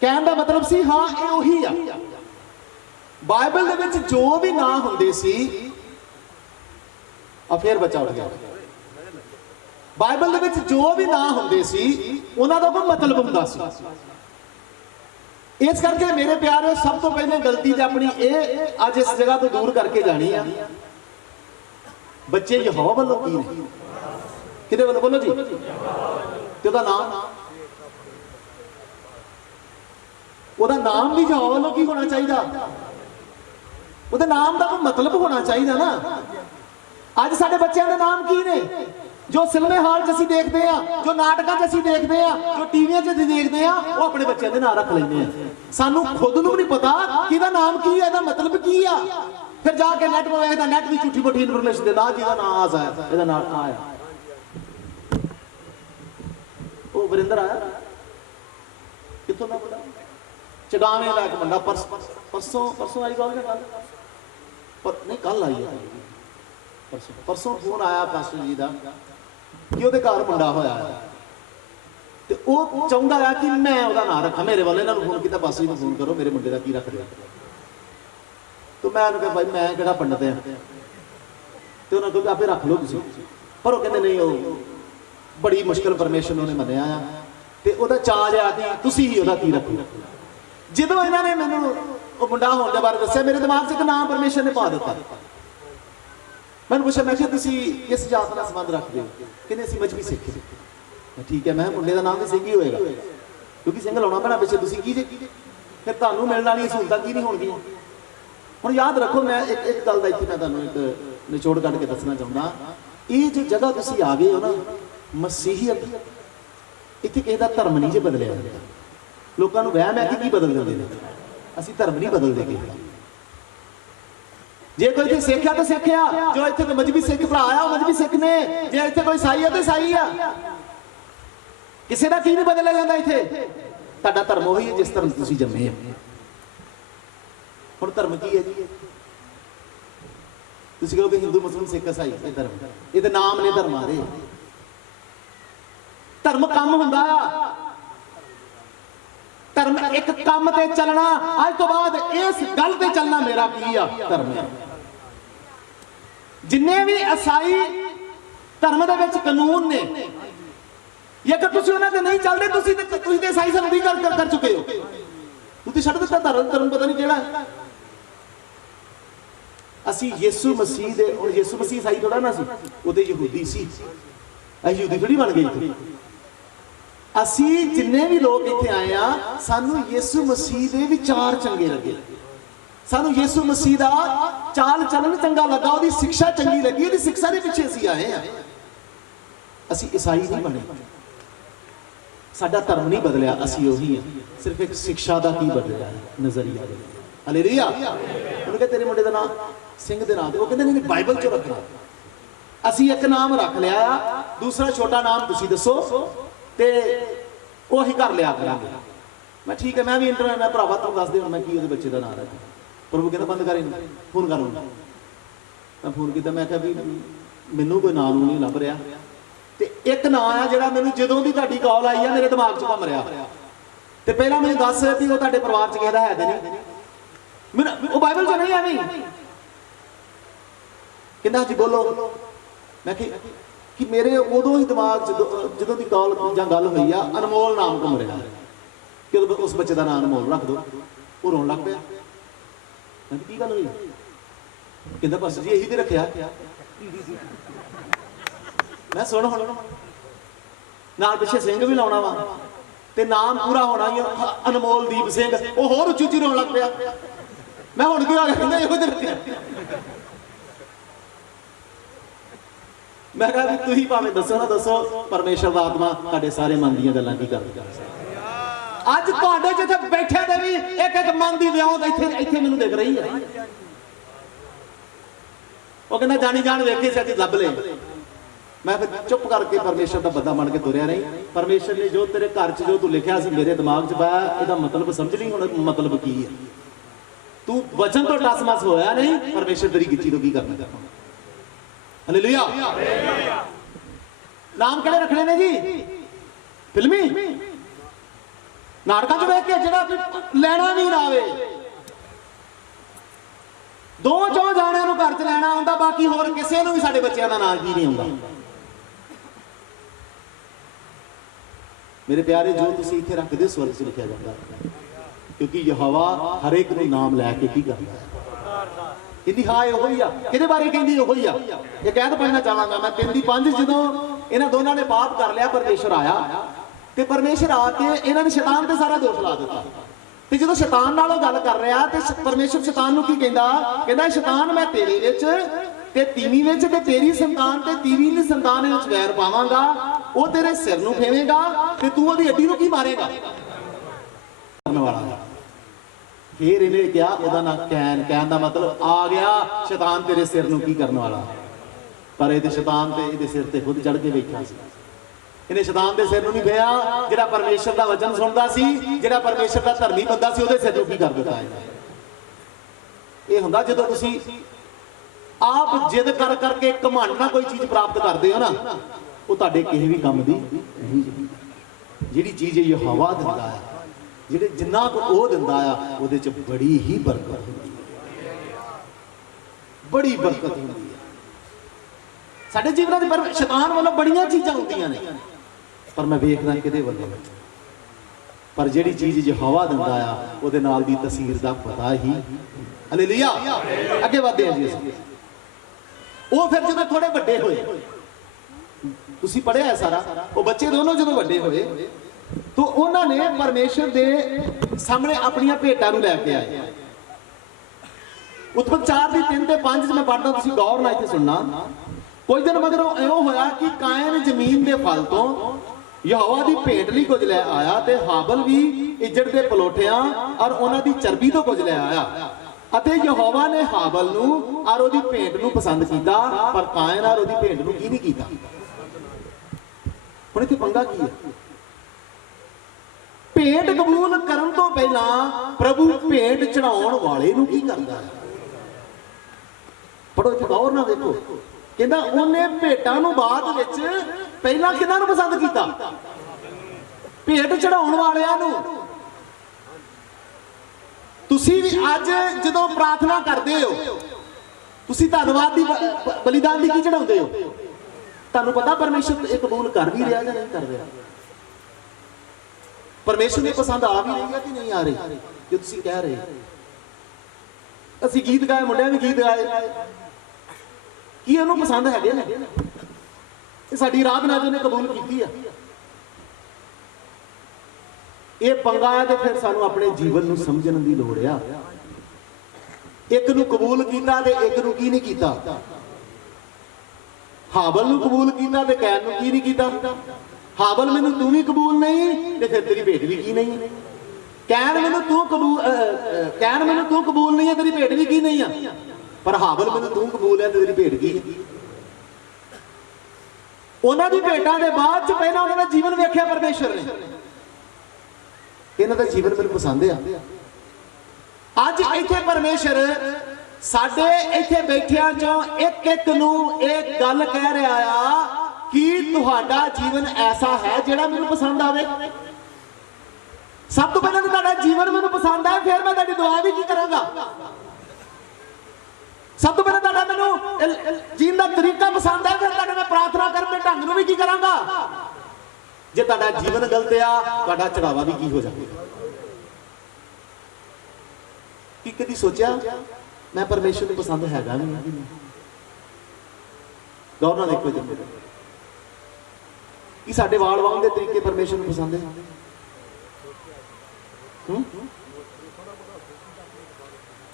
कैन का मतलब सी हाँ ये उही आ। बाइबल दे विच जो भी ना हुंदे सी, फिर बच्चा उठ गया। बाइबल दे विच जो भी ना हुंदे सी, उन्हां दा कोई मतलब हुंदा सी। इस करके मेरे प्यारे, सब तो पहले गलती ते अपनी ये अज इस जगह तो दूर करके जानी है। बच्चे यहोवा वालों की ने, किहदे वालों? बोलो जी। ते ओहदा नाम, ओहदा नाम भी यहोवा वालों की होना चाहिए। ओहदे नाम का कोई मतलब होना चाहिए ना। अज साडे बच्चों के नाम की ने? जो सिनेमे हाल च असीं देखते हैं, जो नाटकों च असीं देखते हैं, जो टीवियां च देखते हैं, वो अपने बच्चों के नाम रख लेंगे हैं। सानू खुद नूं नहीं पता कि इहदा नाम की है, इहदा मतलब की आ। फिर जाके नैट में वेखदा, नैट भी झूठी मोटी इन्फॉर्मेशन देता, जिहदा नाम आ है, इहदा नाम आया वो वरिंदर आया कित्थों दा मुंडा, चगावे दा एक मुंडा। परसों आई गल नहीं, कल आई है, परसों फोन आया पास्टर जी का कि ਉਹਦੇ ਘਰ ਮੁੰਡਾ ਹੋਇਆ। ਤੇ ਉਹ ਚਾਹੁੰਦਾ ਆ ਕਿ ਮੈਂ ਉਹਦਾ ਨਾਂ ਰੱਖਾਂ। ਮੇਰੇ ਵੱਲ ਇਹਨਾਂ ਨੂੰ ਫੋਨ ਕੀਤਾ, ਪਾਸੀ ਨੂੰ ਫੋਨ ਕਰੋ, ਮੇਰੇ ਮੁੰਡੇ ਦਾ ਕੀ ਰੱਖ ਦਿਆ। ਤੇ ਮੈਂ ਉਹਨੂੰ ਕਿਹਾ ਭਾਈ ਮੈਂ ਕਿਹੜਾ ਪੰਡਤ ਆ, ਤੇ ਉਹਨਾਂ ਕੋਲ ਆਪੇ ਰੱਖ ਲਓ ਤੁਸੀਂ। ਪਰ ਉਹ ਕਹਿੰਦੇ ਨਹੀਂ, ਉਹ ਬੜੀ ਮੁਸ਼ਕਲ ਪਰਮੇਸ਼ਰ ਨੇ ਮੰਨਿਆ ਆ, ਤੇ ਉਹਦਾ ਚਾਅ ਆ ਕਿ ਤੁਸੀਂ ਹੀ ਉਹਦਾ ਕੀ ਰੱਖੋ। ਜਦੋਂ ਇਹਨਾਂ ਨੇ ਮੈਨੂੰ ਉਹ ਮੁੰਡਾ ਹੋਣ ਦੇ ਬਾਰੇ ਦੱਸਿਆ, ਮੇਰੇ ਦਿਮਾਗ 'ਚ ਇੱਕ ਨਾਮ ਪਰਮੇਸ਼ਰ ਨੇ ਪਾ ਦਿੱਤਾ। ਮੈਨੂੰ ਪੁੱਛਿਆ, ਮੈਂ ਕਿਹਾ ਤੁਸੀਂ ਕਿਸ ਜਾਤ ਨਾਲ ਸੰਬੰਧ ਰੱਖਦੇ ਹੋ? ਕਹਿੰਦੇ ਅਸੀਂ ਮਜ਼੍ਹਬੀ ਸਿੱਖ। ਠੀਕ ਹੈ, ਮੈਂ ਮੁੰਡੇ ਦਾ ਨਾਮ ਵੀ ਸਿੰਘ ਹੀ ਹੋਏਗਾ, ਕਿਉਂਕਿ ਸਿੰਘ ਲਾਉਣਾ ਪੈਣਾ ਪਿੱਛੇ। ਤੁਸੀਂ ਕੀ ਜੇ, ਫਿਰ ਤੁਹਾਨੂੰ ਮਿਲਣ ਵਾਲੀਆਂ ਸਹੂਲਤਾਂ ਕੀ ਨਹੀਂ ਹੋਣਗੀਆਂ। ਹੁਣ ਯਾਦ ਰੱਖੋ, ਮੈਂ ਇੱਕ ਗੱਲ ਦਾ ਇੱਥੇ ਮੈਂ ਤੁਹਾਨੂੰ ਇੱਕ ਨਿਚੋੜ ਕੱਢ ਕੇ ਦੱਸਣਾ ਚਾਹੁੰਦਾ। ਇਹ ਜੋ ਜਗ੍ਹਾ ਤੁਸੀਂ ਆ ਗਏ ਹੋ ਨਾ, ਮਸੀਹੀਅਤ, ਇੱਥੇ ਕਿਸੇ ਦਾ ਧਰਮ ਨਹੀਂ ਜੇ ਬਦਲਿਆ ਜਾਂਦਾ। ਲੋਕਾਂ ਨੂੰ ਵਹਿਮ ਹੈ ਕਿ ਕੀ ਬਦਲ ਦਿੰਦੇ ਨੇ, ਅਸੀਂ ਧਰਮ ਨਹੀਂ ਬਦਲਦੇ ਕਿਸੇ ਦਾ। ਜੇ ਕੋਈ ਇੱਥੇ ਸਿੱਖ ਆ ਤਾਂ ਸਿੱਖ ਆ, ਜੋ ਇੱਥੇ ਕੋਈ ਮਜ਼੍ਹਬੀ ਸਿੱਖ ਭਰਾ ਆ ਉਹ ਮਜ਼੍ਹਬੀ ਸਿੱਖ ਨੇ, ਜੇ ਇੱਥੇ ਕੋਈ ਸਾਈ ਆ ਤੇ ਸਾਈ ਆ। ਕਿਸੇ ਦਾ ਕੀ ਨਹੀਂ ਬਦਲਿਆ ਜਾਂਦਾ ਇੱਥੇ। ਤੁਹਾਡਾ ਧਰਮ ਉਹੀ ਹੈ ਜਿਸ ਧਰਮ ਤੁਸੀਂ ਜੰਮੇ ਹੋ। ਹੁਣ ਧਰਮ ਕੀ ਹੈ ਜੀ? ਤੁਸੀਂ ਕਹੋਗੇ ਹਿੰਦੂ, ਮੁਸਲਿਮ, ਸਿੱਖ, ਈਸਾਈ, ਇਹ ਧਰਮ, ਇਹ ਤੇ ਨਾਮ ਨੇ ਧਰਮਾਂ ਦੇ। ਧਰਮ ਕੰਮ ਹੁੰਦਾ ਆ। ਧਰਮ ਇੱਕ ਕੰਮ ਤੇ ਚੱਲਣਾ। ਅੱਜ ਤੋਂ ਬਾਅਦ ਇਸ ਗੱਲ ਤੇ ਚੱਲਣਾ ਮੇਰਾ ਕੀ ਆ? ਧਰਮ ਹੈ। ਜਿੰਨੇ ਵੀ ਈਸਾਈ ਧਰਮ ਦੇ ਵਿੱਚ ਕਾਨੂੰਨ ਨੇ, ਜੇਕਰ ਤੁਸੀਂ ਉਹਨਾਂ ਤੇ ਨਹੀਂ ਚੱਲਦੇ, ਤੁਸੀਂ ਤੇ ਈਸਾਈ ਸੰਬੰਧੀ ਕਰ ਚੁੱਕੇ ਹੋ। ਤੁਸੀਂ ਛੱਡ ਦਿੱਤਾ ਧਰਮ ਪਤਾ ਨਹੀਂ ਕਿਹੜਾ। ਅਸੀਂ ਯਿਸੂ ਮਸੀਹ ਦੇ, ਹੁਣ ਯਿਸੂ ਮਸੀਹ ਈਸਾਈ ਥੋੜਾ ਨਾ ਸੀ, ਉਹਦੇ ਯਹੂਦੀ ਸੀ। ਅਸੀਂ ਯਹੂਦੀ ਥੋੜੀ ਬਣ ਗਏ। ਅਸੀਂ ਜਿੰਨੇ ਵੀ ਲੋਕ ਇੱਥੇ ਆਏ ਆ, ਸਾਨੂੰ ਯਿਸੂ ਮਸੀਹ ਦੇ ਵਿਚਾਰ ਚੰਗੇ ਲੱਗੇ, ਸਾਨੂੰ ਯਿਸੂ ਮਸੀਹ ਦਾ ਚਾਲ ਚੱਲਣ ਚੰਗਾ ਲੱਗਾ, ਉਹਦੀ ਸਿੱਖਿਆ ਚੰਗੀ ਲੱਗੀ, ਉਹਦੀ ਸਿੱਖਿਆ ਦੇ ਪਿੱਛੇ ਅਸੀਂ ਆਏ ਆ। ਅਸੀਂ ਈਸਾਈ ਨਹੀਂ ਬਣੇ, ਸਾਡਾ ਧਰਮ ਨਹੀਂ ਬਦਲਿਆ, ਅਸੀਂ ਉਹੀ ਆ। ਸਿਰਫ ਇੱਕ ਸਿੱਖਿਆ ਦਾ ਕੀ ਬਦਲਿਆ, ਨਜ਼ਰੀਆ ਬਦਲਿਆ। ਹਾਲੇਲੂਇਆ। ਉਹਨੇ ਕਿਹਾ ਤੇਰੇ ਮੁੰਡੇ ਦਾ ਨਾਮ ਸਿੰਘ ਦੇ ਨਾਮ ਤੇ, ਉਹ ਕਹਿੰਦੇ ਨਹੀਂ ਬਾਈਬਲ 'ਚ ਰੱਖਣਾ। ਅਸੀਂ ਇੱਕ ਨਾਮ ਰੱਖ ਲਿਆ ਆ, ਦੂਸਰਾ ਛੋਟਾ ਨਾਮ ਤੁਸੀਂ ਦੱਸੋ ਤੇ ਉਹ ਅਸੀਂ ਕਰ ਲਿਆ ਕਰਾਂਗੇ। ਮੈਂ ਠੀਕ ਹੈ, ਮੈਂ ਵੀ ਇੰਟਰਨੈਟ ਮੈਂ ਭਰਾਵਾ ਤੁਹਾਨੂੰ ਦੱਸ ਦੇ ਹੁਣ ਮੈਂ ਕੀ ਉਹਦੇ ਬੱਚੇ ਦਾ ਨਾਮ ਰੱਖਾਂ। ਪ੍ਰਭੂ ਕਹਿੰਦਾ ਬੰਦ ਕਰ, ਇਹਨੂੰ ਫੋਨ ਕਰ ਲੂੰਗਾ। ਮੈਂ ਫੋਨ ਕੀਤਾ, ਮੈਂ ਕਿਹਾ ਵੀ ਮੈਨੂੰ ਕੋਈ ਨਾਮ ਨਹੀਂ ਲੱਭ ਰਿਹਾ, ਤੇ ਇੱਕ ਨਾਂ ਆ ਜਿਹੜਾ ਮੈਨੂੰ ਜਦੋਂ ਦੀ ਤੁਹਾਡੀ ਕਾਲ ਆਈ ਆ ਮੇਰੇ ਦਿਮਾਗ 'ਚ ਘੁੰਮ ਰਿਹਾ। ਤੇ ਪਹਿਲਾਂ ਮੈਨੂੰ ਦੱਸ ਵੀ ਉਹ ਤੁਹਾਡੇ ਪਰਿਵਾਰ 'ਚ ਕਿਸੇ ਦਾ ਹੈ ਤੇ ਨਹੀਂ। ਮੈਨੂੰ ਉਹ ਬਾਈਬਲ 'ਚ ਨਹੀਂ ਐਵੇਂ। ਕਹਿੰਦਾ ਜੀ ਬੋਲੋ। ਮੈਂ ਕਿਹਾ ਕਿ ਮੇਰੇ ਉਦੋਂ ਹੀ ਦਿਮਾਗ 'ਚ ਜਦੋਂ ਦੀ ਕਾਲ ਜਾਂ ਗੱਲ ਹੋਈ ਆ, ਅਨਮੋਲ ਨਾਮ ਘੁੰਮ ਰਿਹਾ ਕਿ ਉਸ ਬੱਚੇ ਦਾ ਨਾਮ ਅਨਮੋਲ ਰੱਖ ਦਿਓ। ਉਹ ਰੋਣ ਲੱਗ ਪਿਆ। ਮੈਂ ਕੀ ਗੱਲ ਹੋਈ? ਕਹਿੰਦਾ ਬਸ ਜੀ ਇਹੀ ਤੇ ਰੱਖਿਆ। ਮੈਂ ਸੁਣ ਹੁਣ, ਨਾਲ ਪਿੱਛੇ ਸਿੰਘ ਵੀ ਲਾਉਣਾ ਵਾ ਤੇ ਨਾਮ ਪੂਰਾ ਹੋਣਾ ਹੀ ਅਨਮੋਲਦੀਪ ਸਿੰਘ। ਉਹ ਹੋਰ ਉੱਚੀ ਉੱਚੀ ਰੋਣ ਲੱਗ ਪਿਆ। ਮੈਂ ਹੁਣ ਕੀ ਹੋ ਗਿਆ? ਕਹਿੰਦਾ ਇਹੋ ਤੇ ਰੱਖਿਆ। ਮੈਂ ਕਿਹਾ ਵੀ ਤੁਸੀਂ ਭਾਵੇਂ ਦੱਸੋ ਨਾ ਦੱਸੋ, ਪਰਮੇਸ਼ਰ ਦਾ ਆਤਮਾ ਤੁਹਾਡੇ ਸਾਰੇ ਮਨ ਦੀਆਂ ਗੱਲਾਂ ਕੀ ਕਰਦਾ। ਅੱਜ ਤੁਹਾਡੇ ਜਿੱਥੇ ਬੈਠੇ ਦੇ ਵੀ ਇੱਕ ਇੱਕ ਮਨ ਦੀ ਵਿਆਹ ਇੱਥੇ ਮੈਨੂੰ ਦਿਖ ਰਹੀ ਹੈ। ਉਹ ਕਹਿੰਦਾ ਜਾਣੀ ਜਾਣ ਵੇਖੇ ਸੀ ਲੱਭ ਲੈ। ਮੈਂ ਫਿਰ ਚੁੱਪ ਕਰਕੇ ਪਰਮੇਸ਼ਰ ਦਾ ਬੰਦਾ ਬਣ ਕੇ ਤੁਰਿਆ ਨਹੀਂ। ਪਰਮੇਸ਼ਰ ਨੇ ਜੋ ਤੇਰੇ ਘਰ 'ਚ ਜੋ ਤੂੰ ਲਿਖਿਆ ਸੀ ਮੇਰੇ ਦਿਮਾਗ 'ਚ ਪਾਇਆ, ਇਹਦਾ ਮਤਲਬ ਸਮਝ ਲਈ ਹੁਣ ਮਤਲਬ ਕੀ ਹੈ। ਤੂੰ ਵਚਨ ਤੋਂ ਟਸਮਸ ਹੋਇਆ ਨਹੀਂ, ਪਰਮੇਸ਼ਰ ਤੇਰੀ ਗਿੱਚੀ ਤੋਂ ਕੀ ਕਰਨਾ ਚਾਹੁੰਦਾ। ਹਾਲੇਲੂਇਆ। ਨਾਮ ਕਿਹੜੇ ਰੱਖਣੇ ਨੇ ਜੀ? ਫਿਲਮੀ ਨਾਟਕਾਂ 'ਚ ਵੇਖ ਕੇ ਜਿਹੜਾ ਲੈਣਾ ਵੀ ਨਾ ਆਵੇ, ਦੋ ਚੋ ਜਾਣਿਆਂ ਨੂੰ ਘਰ 'ਚ ਲੈਣਾ ਆਉਂਦਾ, ਬਾਕੀ ਹੋਰ ਕਿਸੇ ਨੂੰ ਵੀ ਸਾਡੇ ਬੱਚਿਆਂ ਦਾ ਨਾਮ ਕੀ ਨਹੀਂ ਆਉਂਦਾ। ਮੇਰੇ ਪਿਆਰੇ, ਜੋ ਤੁਸੀਂ ਇੱਥੇ ਰੱਖਦੇ ਸਵਰਗ 'ਚ ਲਿਖਿਆ ਜਾਂਦਾ, ਕਿਉਂਕਿ ਯਹੋਵਾ ਹਰੇਕ ਨੂੰ ਨਾਮ ਲੈ ਕੇ ਕੀ ਕਰਦਾ। ਇਹਦੀ ਹਾਂ ਇਹੋ ਹੀ ਆ। ਕਿਹਦੇ ਬਾਰੇ ਕਹਿੰਦੀ ਉਹੋ ਹੀ ਆ। ਇਹ ਕਹਿ ਤਾਂ ਪੜਨਾ ਚਾਹਾਂਗਾ ਮੈਂ। 3 ਦੀ 5 ਜਦੋਂ ਇਹਨਾਂ ਦੋਨਾਂ ਨੇ ਪਾਪ ਕਰ ਲਿਆ, ਪਰਮੇਸ਼ਰ ਆਇਆ ਤੇ ਪਰਮੇਸ਼ਰ ਆ ਕੇ ਇਹਨਾਂ ਨੇ ਸ਼ੈਤਾਨ ਤੇ ਸਾਰਾ ਦੋਸ਼ ਲਾ ਦਿੱਤਾ। ਤੇ ਜਦੋਂ ਸ਼ੈਤਾਨ ਨਾਲ ਉਹ ਗੱਲ ਕਰ ਰਿਹਾ ਤੇ ਪਰਮੇਸ਼ਰ ਸ਼ੈਤਾਨ ਨੂੰ ਕੀ ਕਹਿੰਦਾ? ਕਹਿੰਦਾ ਸ਼ੈਤਾਨ ਮੈਂ ਤੇਰੇ ਵਿੱਚ ਤੇ ਤੀਵੀਂ ਵਿੱਚ ਤੇ ਤੇਰੀ ਸੰਤਾਨ ਤੇ ਤੀਵੀਂ ਦੀ ਸੰਤਾਨ ਵਿੱਚ ਵੈਰ ਪਾਵਾਂਗਾ। ਉਹ ਤੇਰੇ ਸਿਰ ਨੂੰ ਫੇਵੇਗਾ ਤੇ ਤੂੰ ਉਹਦੀ ਹੱਡੀ ਨੂੰ ਕੀ ਮਾਰੇਗਾ? ਕਰਨ ਵਾਲਾ। ਫਿਰ ਇਹਨੇ ਕਿਹਾ ਉਹਦਾ ਨਾਂ ਕੈਨ। ਕਹਿਣ ਦਾ ਮਤਲਬ ਆ ਗਿਆ ਸ਼ੈਤਾਨ ਤੇਰੇ ਸਿਰ ਨੂੰ ਕੀ ਕਰਨ ਵਾਲਾ। ਪਰ ਇਹਦੇ ਸ਼ੈਤਾਨ ਤੇ ਇਹਦੇ ਸਿਰ ਤੇ ਖੁਦ ਚੜ ਕੇ ਬੈਠਾ ਸੀ। ਇਹਨੇ ਸ਼ੈਤਾਨ ਦੇ ਸਿਰ ਨੂੰ ਨਹੀਂ ਪਿਆ। ਜਿਹੜਾ ਪਰਮੇਸ਼ਰ ਦਾ ਵਚਨ ਸੁਣਦਾ ਸੀ, ਜਿਹੜਾ ਪਰਮੇਸ਼ਰ ਦਾ ਧਰਮੀ ਬੰਦਾ ਸੀ, ਉਹਦੇ ਸਿਰ ਨੂੰ ਕੀ ਕਰ ਦਿੱਤਾ। ਇਹ ਹੁੰਦਾ ਜਦੋਂ ਤੁਸੀਂ ਆਪ ਜਿੱਦ ਕਰ ਕਰਕੇ ਘਮੰਡ ਨਾਲ ਕੋਈ ਚੀਜ਼ ਪ੍ਰਾਪਤ ਕਰਦੇ ਹੋ ਨਾ, ਉਹ ਤੁਹਾਡੇ ਕਿਸੇ ਵੀ ਕੰਮ ਦੀ ਨਹੀਂ। ਜਿਹੜੀ ਚੀਜ਼ ਯਹੋਵਾ ਦਿੰਦਾ ਆ, ਜਿਹੜੇ ਜਿੰਨਾ ਕੁ ਉਹ ਦਿੰਦਾ ਆ ਉਹਦੇ ਚ ਬੜੀ ਹੀ ਬਰਕਤ ਹੁੰਦੀ ਹੈ, ਬੜੀ ਬਰਕਤ ਹੁੰਦੀ ਹੈ। ਸਾਡੇ ਜੀਵਨਾਂ ਦੇ ਪਰ ਸ਼ੈਤਾਨ ਵੱਲੋਂ ਬੜੀਆਂ ਚੀਜ਼ਾਂ ਹੁੰਦੀਆਂ ਨੇ, ਪਰ ਮੈਂ ਵੇਖਦਾ ਕਿਹਦੇ ਵੱਲੋਂ, ਪਰ ਜਿਹੜੀ ਚੀਜ਼ ਯਹੋਵਾ ਦਿੰਦਾ ਆ ਉਹਦੇ ਨਾਲ ਦੀ ਤਸੀਰ ਦਾ ਪਤਾ ਹੀ। ਹਾਲੇਲੂਇਆ। ਅੱਗੇ ਵਧਦੇ ਹਾਂ ਜੀ ਅਸੀਂ। ਉਹ ਫਿਰ ਜਦੋਂ ਥੋੜੇ ਵੱਡੇ ਹੋਏ, ਤੁਸੀਂ ਪੜ੍ਹਿਆ ਹੈ ਸਾਰਾ, ਉਹ ਬੱਚੇ ਦੋਨੋਂ ਜਦੋਂ ਵੱਡੇ ਹੋਏ ਤਾਂ ਉਹਨਾਂ ਨੇ ਪਰਮੇਸ਼ਰ ਦੇ ਸਾਹਮਣੇ ਆਪਣੀਆਂ ਭੇਟਾਂ ਨੂੰ ਲੈ ਕੇ ਆਏ। ਉਤਪਤ 4 ਦੀ 3 ਤੇ 5 ਮੈਂ ਪੜ੍ਹਦਾ, ਤੁਸੀਂ ਗੌਰ ਨਾਲ ਇੱਥੇ ਸੁਣਨਾ। ਕੁਝ ਦਿਨ ਮਗਰੋਂ ਇਉਂ ਹੋਇਆ ਕਿ ਕਾਇਨ ਜ਼ਮੀਨ ਦੇ ਫਲ ਤੋਂ ਯਹੋਵਾ ਦੀ ਭੇਟ ਲਈ ਕੁਝ ਲੈ ਆਇਆ, ਤੇ ਹਾਬਲ ਵੀ ਇੱਜੜ ਦੇ ਪਲੋਠਿਆਂ ਔਰ ਉਹਨਾਂ ਦੀ ਚਰਬੀ ਤੋਂ ਕੁਝ ਲੈ ਆਇਆ। ਅਤੇ ਯਹੋਵਾ ਨੇ ਹਾਬਲ ਨੂੰ ਔਰ ਉਹਦੀ ਭੇਟ ਨੂੰ ਪਸੰਦ ਕੀਤਾ, ਪਰ ਕਾਇਨ ਔਰ ਉਹਦੀ ਭੇਟ ਨੂੰ ਕੀ ਨਹੀਂ ਕੀਤਾ। ਹੁਣ ਇੱਥੇ ਪੰਗਾ ਕੀ ਹੈ? ਭੇਟ ਕਬੂਲ ਕਰਨ ਤੋਂ ਪਹਿਲਾਂ ਪ੍ਰਭੂ ਭੇਟ ਚੜਾਉਣ ਵਾਲੇ ਨੂੰ ਕੀ ਕਰਦਾ ਹੈ? ਪੜੋ ਇੱਥੇ ਗੌਰ ਨਾਲ ਦੇਖੋ। ਕਹਿੰਦਾ ਉਹਨੇ ਭੇਟਾਂ ਨੂੰ ਬਾਅਦ ਵਿੱਚ ਪਹਿਲਾਂ ਕਿਹਨਾਂ ਨੂੰ ਪਸੰਦ ਕੀਤਾ? ਭੇਟ ਚੜਾਉਣ ਵਾਲਿਆਂ ਨੂੰ। ਤੁਸੀਂ ਵੀ ਅੱਜ ਜਦੋਂ ਪ੍ਰਾਰਥਨਾ ਕਰਦੇ ਹੋ, ਤੁਸੀਂ ਧੰਨਵਾਦ ਦੀ ਬਲੀਦਾਨ ਦੀ ਕੀ ਚੜਾਉਂਦੇ ਹੋ? ਤੁਹਾਨੂੰ ਪਤਾ ਪਰਮੇਸ਼ਰ ਇਹ ਕਬੂਲ ਕਰ ਵੀ ਰਿਹਾ ਜਾਂ ਨਹੀਂ ਕਰ ਰਿਹਾ? ਪਰਮੇਸ਼ਰ ਨੂੰ ਪਸੰਦ ਆ ਵੀ ਰਹੀ ਹੈ ਕਿ ਨਹੀਂ ਆ ਰਹੀ? ਜੋ ਤੁਸੀਂ ਕਹਿ ਰਹੇ, ਅਸੀਂ ਗੀਤ ਗਾਏ, ਮੁੰਡਿਆਂ ਵੀ ਗੀਤ ਗਾਏ, ਕੀ ਉਹਨੂੰ ਪਸੰਦ ਹੈਗੇ ਨੇ? ਇਹ ਸਾਡੀ ਆਰਾਧਨਾ ਜੋ ਨੇ ਕਬੂਲ ਕੀਤੀ ਆ। ਇਹ ਪੰਗਾ ਹੈ, ਤੇ ਫਿਰ ਸਾਨੂੰ ਆਪਣੇ ਜੀਵਨ ਨੂੰ ਸਮਝਣ ਦੀ ਲੋੜ ਆ। ਇੱਕ ਨੂੰ ਕਬੂਲ ਕੀਤਾ ਤੇ ਇੱਕ ਨੂੰ ਕੀ ਨਹੀਂ ਕੀਤਾ। ਹਾਬਲ ਨੂੰ ਕਬੂਲ ਕੀਤਾ ਤੇ ਕੈਨ ਨੂੰ ਕੀ ਨਹੀਂ ਕੀਤਾ। ਹਾਬਲ ਮੈਨੂੰ ਤੂੰ ਵੀ ਕਬੂਲ ਨਹੀਂ ਤੇ ਫਿਰ ਤੇਰੀ ਭੇਟ ਵੀ ਕੀ ਨਹੀਂ ਹੈ। ਕੈਨ ਮੈਨੂੰ ਤੂੰ ਕਬੂਲ ਨਹੀਂ ਹੈ, ਤੇਰੀ ਭੇਟ ਵੀ ਕੀ ਨਹੀਂ ਆ। ਪਰ ਹਾਬਲ ਮੈਨੂੰ ਤੂੰ ਕਬੂਲ ਹੈ ਤੇ ਤੇਰੀ ਭੇਟ ਕੀ ਹੈ। ਉਹਨਾਂ ਦੀ ਭੇਟਾਂ ਦੇ ਬਾਅਦ ਚ ਪਹਿਲਾਂ ਉਹਨਾਂ ਦਾ ਜੀਵਨ ਵੇਖਿਆ ਪਰਮੇਸ਼ਰ ਨੇ, ਇਹਨਾਂ ਦਾ ਜੀਵਨ ਮੈਨੂੰ ਪਸੰਦ ਆ। ਅੱਜ ਇੱਥੇ ਪਰਮੇਸ਼ਰ ਸਾਡੇ ਇੱਥੇ ਬੈਠਿਆਂ ਚੋਂ ਇੱਕ ਇੱਕ ਨੂੰ ਇਹ ਗੱਲ ਕਹਿ ਰਿਹਾ ਆ ਕਿ ਤੁਹਾਡਾ ਜੀਵਨ ਐਸਾ ਹੈ ਜਿਹੜਾ ਮੈਨੂੰ ਪਸੰਦ ਆਵੇ। ਸਭ ਤੋਂ ਪਹਿਲਾਂ ਤਾਂ ਤੁਹਾਡਾ ਜੀਵਨ ਮੈਨੂੰ ਪਸੰਦ ਆ, ਫਿਰ ਮੈਂ ਤੁਹਾਡੀ ਦੁਆ ਵੀ ਕੀ ਕਰਾਂਗਾ। ਸਭ ਤੋਂ ਪਹਿਲਾਂ ਤੁਹਾਡਾ ਮੈਨੂੰ ਜੀਣ ਦਾ ਤਰੀਕਾ ਪਸੰਦ ਆ, ਫਿਰ ਤੁਹਾਡੇ ਮੈਂ ਪ੍ਰਾਰਥਨਾ ਕਰਨ ਦੇ ਢੰਗ ਨੂੰ ਵੀ ਕੀ ਕਰਾਂਗਾ। ਜੇ ਤੁਹਾਡਾ ਜੀਵਨ ਗਲਤ ਆ, ਤੁਹਾਡਾ ਚੜਾਵਾ ਵੀ ਕੀ ਹੋ ਜਾਵੇਗਾ। ਕੀ ਕਦੀ ਸੋਚਿਆ ਮੈਂ ਪਰਮੇਸ਼ਰ ਨੂੰ ਪਸੰਦ ਹੈਗਾ ਨਹੀਂ? ਗੌਰ ਨਾਲ ਦੇਖੋ ਜੀ, ਕੀ ਸਾਡੇ ਵਾਲ ਵਾਹੁਣ ਦੇ ਤਰੀਕੇ ਪਰਮੇਸ਼ਰ ਨੂੰ ਪਸੰਦ ਹੈ?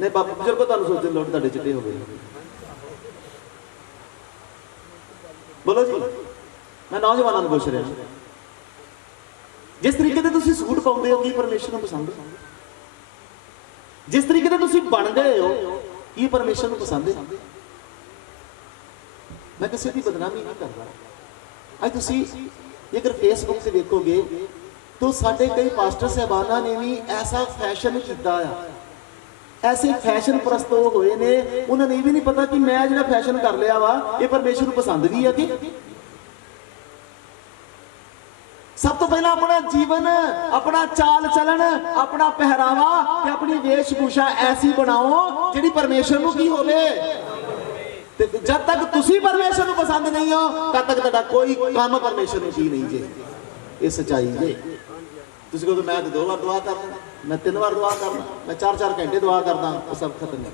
ਨਹੀਂ ਬਾਬਾ ਬਜ਼ੁਰਗੋ, ਤੁਹਾਨੂੰ ਸੋਚਣ ਲੋੜ, ਤੁਹਾਡੇ ਚਿੱਟੇ ਹੋ ਗਏ। ਬੋਲੋ ਜੀ, ਮੈਂ ਨੌਜਵਾਨਾਂ ਨੂੰ ਪੁੱਛ ਰਿਹਾ, ਜਿਸ ਤਰੀਕੇ ਦੇ ਤੁਸੀਂ ਸੂਟ ਪਾਉਂਦੇ ਹੋ ਕੀ ਪਰਮੇਸ਼ਰ ਨੂੰ ਪਸੰਦ ਹੈ? ਜਿਸ ਤਰੀਕੇ ਦੇ ਤੁਸੀਂ ਬਣਦੇ ਹੋ ਕੀ ਪਰਮੇਸ਼ਰ ਨੂੰ ਪਸੰਦ ਹੈ? ਮੈਂ ਕਿਸੇ ਦੀ ਬਦਨਾਮੀ ਨਹੀਂ ਕਰਦਾ। ਅੱਜ ਤੁਸੀਂ ਜੇਕਰ ਫੇਸਬੁੱਕ ਤੇ ਦੇਖੋਗੇ ਤਾਂ ਸਾਡੇ ਕਈ ਪਾਸਟਰ ਸਾਹਿਬਾਨਾਂ ਨੇ ਵੀ ਐਸਾ ਫੈਸ਼ਨ ਕੀਤਾ ਆ, ਐਸੇ ਫੈਸ਼ਨ ਪ੍ਰਸਤ ਹੋਏ ਨੇ, ਉਹਨਾਂ ਨੂੰ ਇਹ ਵੀ ਨਹੀਂ ਪਤਾ ਕਿ ਮੈਂ ਜਿਹੜਾ ਫੈਸ਼ਨ ਕਰ ਲਿਆ ਵਾ ਇਹ ਪਰਮੇਸ਼ਰ ਨੂੰ ਪਸੰਦ ਵੀ ਹੈ ਕਿ। ਸਭ ਤੋਂ ਪਹਿਲਾਂ ਆਪਣਾ ਜੀਵਨ, ਆਪਣਾ ਚਾਲ ਚਲਣ, ਆਪਣਾ ਪਹਿਰਾਵਾ ਤੇ ਆਪਣੀ ਵੇਸ਼ਭੂਸ਼ਾ ਐਸੀ ਬਣਾਓ ਜਿਹੜੀ ਪਰਮੇਸ਼ਰ ਨੂੰ ਕੀ ਹੋਵੇ। ਤੇ ਜਦ ਤੱਕ ਤੁਸੀਂ ਪਰਮੇਸ਼ਰ ਨੂੰ ਪਸੰਦ ਨਹੀਂ ਹੋ, ਤਦ ਤੱਕ ਤੁਹਾਡਾ ਕੋਈ ਕੰਮ ਪਰਮੇਸ਼ਰ ਨੂੰ ਕੀ ਨਹੀਂ ਜੇ। ਇਹ ਸੱਚਾਈ ਜੇ। ਤੁਸੀਂ ਕਹੋ ਮੈਂ 2 ਵਾਰ ਦੁਆ ਕਰਦਾ, ਮੈਂ 3 ਵਾਰ ਦੁਆ ਕਰਦਾ, ਮੈਂ 4-4 ਘੰਟੇ ਦੁਆ ਕਰਦਾ, ਉਹ ਸਭ ਖਤਮ ਹੈ।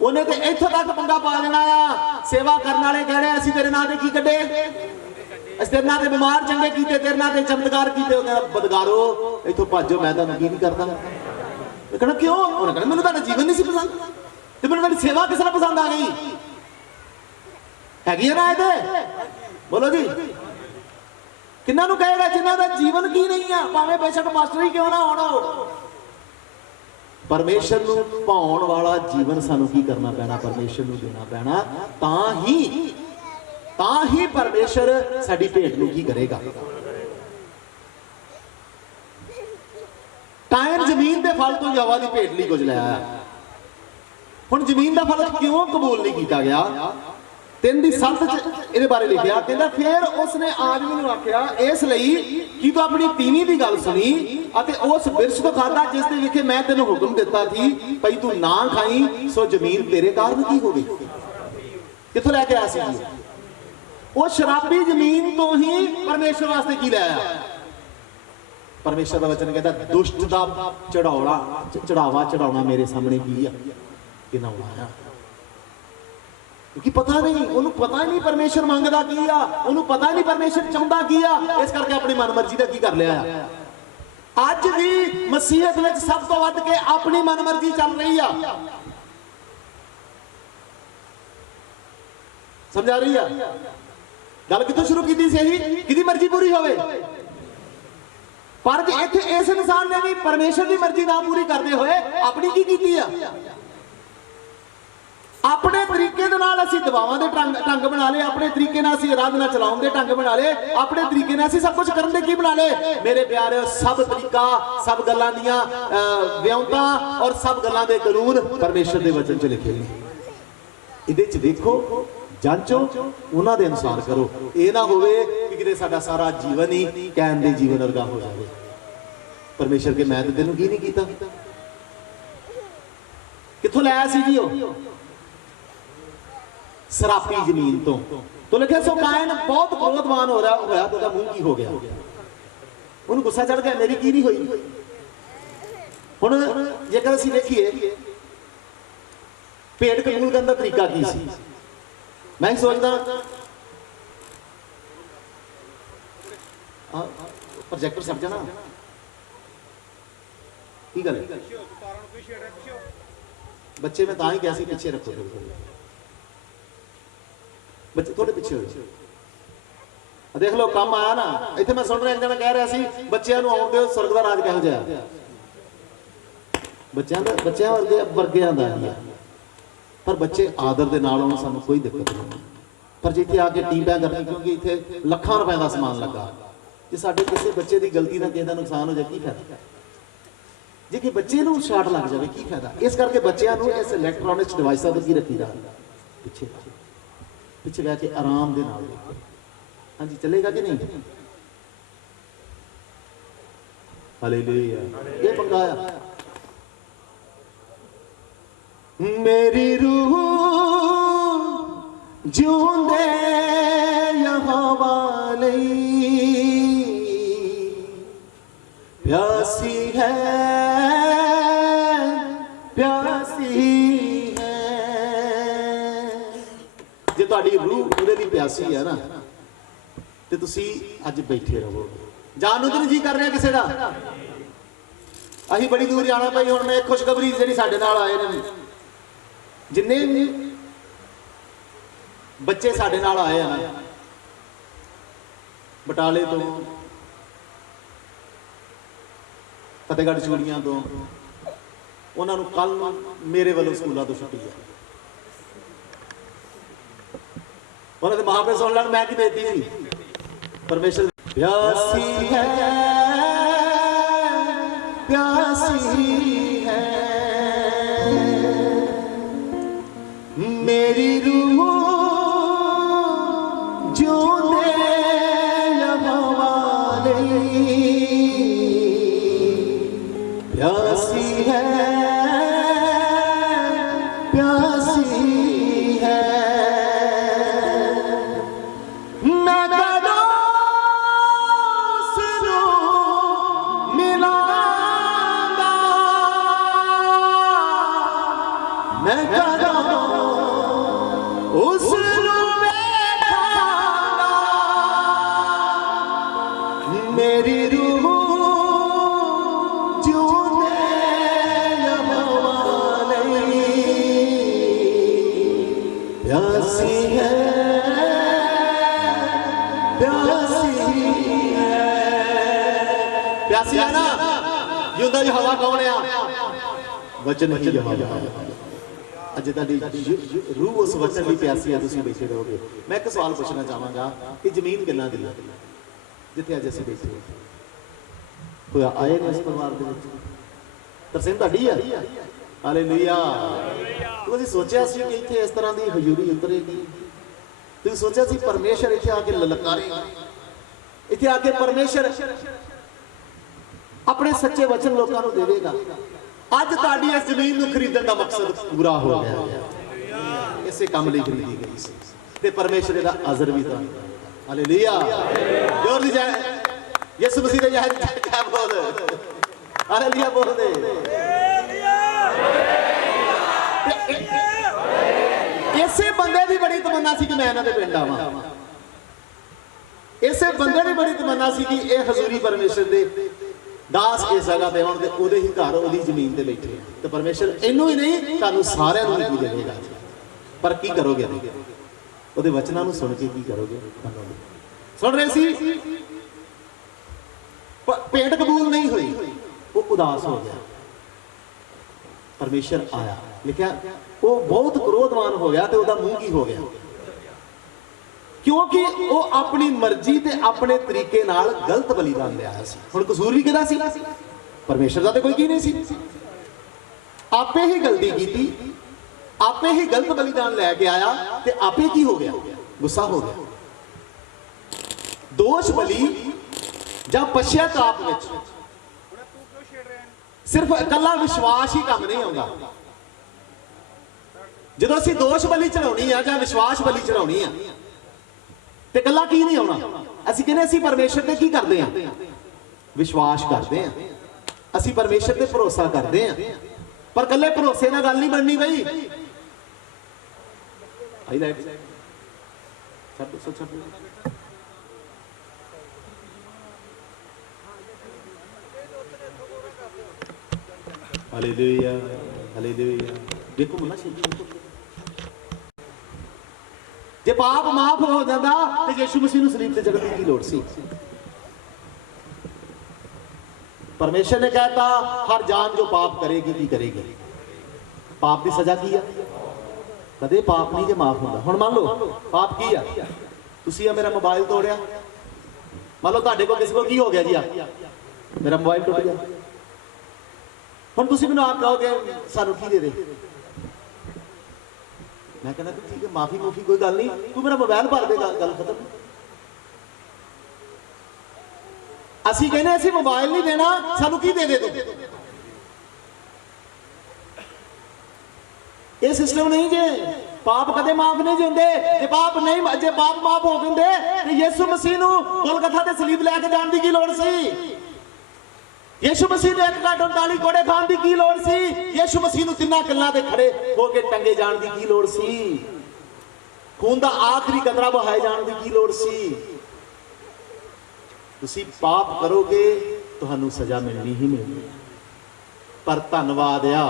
ਉਹਨੇ ਤੇ ਇੱਥੋਂ ਤੱਕ ਪੰਗਾ ਪਾ ਦੇਣਾ ਆ, ਸੇਵਾ ਕਰਨ ਵਾਲੇ ਕਹਿਣੇ ਅਸੀਂ ਤੇਰੇ ਨਾਂ ਤੇ ਕੀ ਕੱਢੇ, ਅਸੀਂ ਤੇਰੇ ਨਾਂ ਤੇ ਬਿਮਾਰ ਚੰਗੇ ਕੀਤੇ, ਤੇਰੇ ਨਾਂ ਤੇ ਚਮਤਕਾਰ ਕੀਤੇ। ਉਹ ਕਹਿੰਦਾ ਬਦਕਾਰੋ ਇੱਥੋਂ ਭੱਜੋ, ਮੈਂ ਤੁਹਾਨੂੰ ਕੀ ਨਹੀਂ ਕਰਦਾ। ਉਹ ਕਹਿੰਦਾ ਕਿਉਂ? ਉਹਨੇ ਕਹਿੰਦਾ ਮੈਨੂੰ ਤੁਹਾਡਾ ਜੀਵਨ ਨਹੀਂ ਸੀ ਪਸੰਦ, ਤੇ ਮੈਨੂੰ ਤੁਹਾਡੀ ਸੇਵਾ ਕਿਸ ਨਾਲ ਪਸੰਦ ਆ ਗਈ। ਹੈਗੀ ਆ ਨਾ ਇਹਦੇ? ਬੋਲੋ ਜੀ, ਕਿੰਨਾਂ ਨੂੰ ਕਹੇਗਾ ਜਿਨ੍ਹਾਂ ਦਾ ਜੀਵਨ ਕੀ ਨਹੀਂ ਆ, ਭਾਵੇਂ ਬੇਸ਼ੱਕ ਮਾਸਟਰ ਹੀ ਕਿਉਂ ਨਾ ਹੋਣ। ਪਰਮੇਸ਼ਰ ਨੂੰ ਭਾਉਣ ਵਾਲਾ ਜੀਵਨ ਸਾਨੂੰ ਕੀ ਕਰਨਾ ਪੈਣਾ? ਪਰਮੇਸ਼ਰ ਨੂੰ ਦੇਣਾ ਪੈਣਾ, ਤਾਂ ਹੀ ਪਰਮੇਸ਼ਰ ਸਾਡੀ ਭੇਟ ਨੂੰ ਕੀ ਕਰੇਗਾ। ਕਾਇਨ ਜ਼ਮੀਨ ਦੇ ਫਲ ਤੋਂ ਯਹੋਵਾ ਦੀ ਭੇਟ ਲਈ ਕੁਝ ਲੈ ਆਇਆ। ਹੁਣ ਜ਼ਮੀਨ ਦਾ ਫਲ ਕਿਉਂ ਕਬੂਲ ਨਹੀਂ ਕੀਤਾ ਗਿਆ? 3 ਦੀ 7 ਚ ਇਹਦੇ ਬਾਰੇ ਲਿਖਿਆ, ਕਹਿੰਦਾ ਫਿਰ ਉਸਨੇ ਆਦਮੀ ਨੂੰ ਆਖਿਆ, ਇਸ ਲਈ ਕਿ ਤੂੰ ਆਪਣੀ ਤੀਵੀਂ ਦੀ ਗੱਲ ਸੁਣੀ ਅਤੇ ਉਸ ਬਿਰਛ ਤੋਂ ਖਾਧਾ ਜਿਸ ਦੇ ਵਿਖੇ ਮੈਂ ਤੈਨੂੰ ਹੁਕਮ ਦਿੱਤਾ ਸੀ ਭਈ ਤੂੰ ਨਾ ਖਾਈ, ਸੋ ਜ਼ਮੀਨ ਤੇਰੇ ਕਾਰਨ ਕੀ ਹੋ ਗਈ। ਕਿੱਥੋਂ ਲੈ ਕੇ ਆਇਆ ਸੀ ਜੀ? ਉਹ ਸ਼ਰਾਬੀ ਜ਼ਮੀਨ ਤੋਂ ਹੀ ਪਰਮੇਸ਼ਰ ਵਾਸਤੇ ਕੀ ਲੈ ਆਇਆ। ਪਰਮੇਸ਼ਰ ਦਾ ਵਚਨ ਕਹਿੰਦਾ ਦੁਸ਼ਟ ਦਾ ਚੜਾਵਾ ਚੜਾਉਣਾ ਮੇਰੇ ਸਾਹਮਣੇ ਕੀ ਆ, ਕਿੰਨਾ ਆਇਆ। क्योंकि पता नहीं, उन्होंने पता ही नहीं परमेश्वर मंगदा की आ, उन्होंने पता ही नहीं परमेश्वर चाहता की आ, इस करके अपनी मनमर्जी का की कर लिया। अज भी मसीहत में सब तो वध के अपनी मनमर्जी चल रही है। समझा रही है गल? कितों शुरू की सी, किदी मर्जी पूरी होवे, पर इत्थे इस इंसान ने भी परमेश्वर की मर्जी ना पूरी करते हुए अपनी की कीती है। अपने तरीके दे नाल असीं दवावां दे ढंग बना ले, अपने तरीके नाल असीं आराधना चलाउण दे ढंग बना ले, अपने तरीके नाल असीं सब कुछ करन दे की बना ले। मेरे प्यारे, सब तरीका, सब गल्लां दियां व्यवस्था और सब गल्लां दे कानून परमेश्वर दे वचन च लिखे ने। इहदे च देखो, जांचो, उन्हां दे अनुसार करो। ये ना होवे कि किते साडा सारा जीवन ही कैन दे जीवन वर्गा हो जाए। परमेश्वर के मैं ते तैनूं की नहीं कीता, कित्थों लाया सी जी ओ? शराबी जमीन तो लिखे सो कायन बहुत क्रोधवान हो रहा होया तो मुंह की हो गया, उन्हें गुस्सा चढ़ गया, मेरी की नहीं हुई। हुण जेकर असीं देखिए भेंट कबूल करने का तरीका की सी, मैं सोचदा प्रोजेक्टर सट जाना की गल, बच्चे में तां ही क्या सी पीछे रखो, बच्चे थोड़े पीछे हो। देख लो काम आया ना, इतने मैं सुन रहा एक जना कह रहा सी बच्चों को आउण दिओ, स्वर्ग दा राज किहो जिहा बच्चों वर्गियां दा ही, पर बच्चे आदर दे नाल उन्हां सानूं कोई दिक्कत नहीं। पर जिथे आके टीपां करनी, क्योंकि इत्थे लाखां रुपए का समान लगा, जे साडे किसी बच्चे की गलती ना किसी का नुकसान हो जाए की फायदा, जे कि बच्चे नूं शाट लग जाए की फायदा। इस करके बच्चों को इस इलैक्ट्रॉनिक्स डिवाइसां तो की रखी जा पिछे पिछे बह के आराम दे नाल। हाँ जी, चलेगा कि नहीं? हालेलुया, ये पंगाया। मेरी रूह जिउंदे यहोवा लई प्यासी है, प्यासी है। जे तुहाडी रूह उहदे लई प्यासी है ना, ते तुसी अज बैठे रहो। जान नूं नहीं जी कर रहा किसी का, असीं बड़ी दूर जाना पई। हुण मैं एक खुशखबरी जिहड़ी साडे नाल आए ने, जिन्ने भी बच्चे साडे नाल आए हैं बटाले तो, फतेहगढ़ चूड़ियां तो, उन्होंने कल मेरे वालों स्कूलों तो छुट्टी है। उन्होंने महापे सुन लैन, मैं की देती थी परमेश्वर प्यासी है, प्यासी है मेरी रूह जिउंदे यहोवा लई प्यासी है, प्यासी है। मैं कदों उसनूं मिलांगा, मैं कदों उसनूं वेखांगा, मेरी रूह जिउंदे यहोवा लई प्यासी है, प्यासी है। प्यासी है ना, जिउंदा यहोवा कौन है? वचन ही यहोवा। अज तुहाडी रूह उस वचन की प्यासी है, तुसीं बैठे रहोगे। मैं एक सवाल पूछना चाहांगा कि जमीन किन्ना दी है जिथे अज असीं बैठे? कोई आए ने इस परिवार दे विच? तरसेम तुहाडी है? हालेलुया। तो असीं सोचिया सी कि इत्थे इस तरह की हजूरी उतरेगी, तुसीं सोचा सी परमेश्वर इत्थे आके ललकारेगा, इत्थे आके परमेश्वर अपने सच्चे वचन लोगों को देवेगा। अज तुहाडी इस जमीन को खरीदण का मकसद पूरा हो गया, इसे काम लिए खरीदी गई सी ते परमेश्वर दा अजर भी था। हालेलुया, जोर दी जय यीशु मसीह दा जय बोल, हालेलुया बोल दे। इसे बंदे की बड़ी तमन्ना सी कि मैं इन्हां दे पिंड आवां, इसे बंदे की बड़ी तमन्ना सी कि यह हजूरी परमेश्वर दे दास इस जगह पे आउण ते ओहदे ही घर ओहदी जमीन ते बैठे तो परमेश्वर इनू ही नहीं तुहानू सारिआं नूं भी देवेगा। पर की करोगे, ओहदे वचनां नूं सुन के की करोगे? सुन रहे सी, भेंट कबूल नहीं हुई, वो उदास हो गया। परमेश्वर आया, लिखा वो बहुत क्रोधवान हो गया, तो उसका मुंह की हो गया, क्योंकि वो अपनी मर्जी ते अपने तरीके नाल गलत बलिदान ले आया सी। हुण कसूर भी किहदा सी? परमेश्वर दा ते कोई की नहीं सी, आपे ही गलती की, आपे ही गलत बलिदान लैके आया, ते आपे की हो गया? गुस्सा हो गया। दोष बलि जां पश्चाताप विच सिर्फ कला विश्वास ही काम नहीं आउंदा। जदों असीं दोष बलि चढ़ाउणी आ जां विश्वास बलि चढ़ाउणी आ ते कला की नहीं आउणा, असीं कहने असीं परमेश्वर ते की करदे आ? विश्वास करदे आ, असीं परमेश्वर ते भरोसा करदे आ। पर कल्ले भरोसे नाल गल नहीं बननी बई। आई लाइट हालेलुया, हालेलुया। देखो मुन्ना छेती जे पाप माफ हो जाता तो यीशु मसीह सलीब ते चढ़ने की लोड़ सी। परमेश्वर ने कहता हर जान जो पाप करेगी की करेगी, पाप की सजा की है? कदे पाप नहीं जे माफ होता। हुण मान लो पाप की है, तुसीं मेरा मोबाइल तोड़िया, मान लो तुहाडे कोल किसी को की हो गया जी, मेरा मोबाइल टुट गया, हुण तुसीं मैनूं आप कहोगे सानूं की दे दे, मैं कहना ठीक है माफी मुफी कोई गल नहीं, तू मेरा मोबाइल भर दे, गल खत्म। असीं कहने असीं मोबाइल नहीं देना, सानू की दे दे तू। ये सिस्टम नहीं जे, पाप कदे माफ नहीं जे हुंदे। जे पाप नहीं, जे पाप माफ हो गंदे ते यीशु मसीह नूं गोलगथा ते सलीब लैके जाण दी की लोड़ सी? यीशु मसीह ने 1 घंटा 39 कोड़े खान की की लोड़ सी? यीशु मसीह नूं 3 किल्लां ते खड़े होके टंगे जाण दी की लोड़ सी? खून दा आखिरी कतरा बहाए जाण दी की लोड़ सी? तुसीं पाप करोगे तुहानूं सजा मिलनी ही मिलनी, पर धन्नवाद आ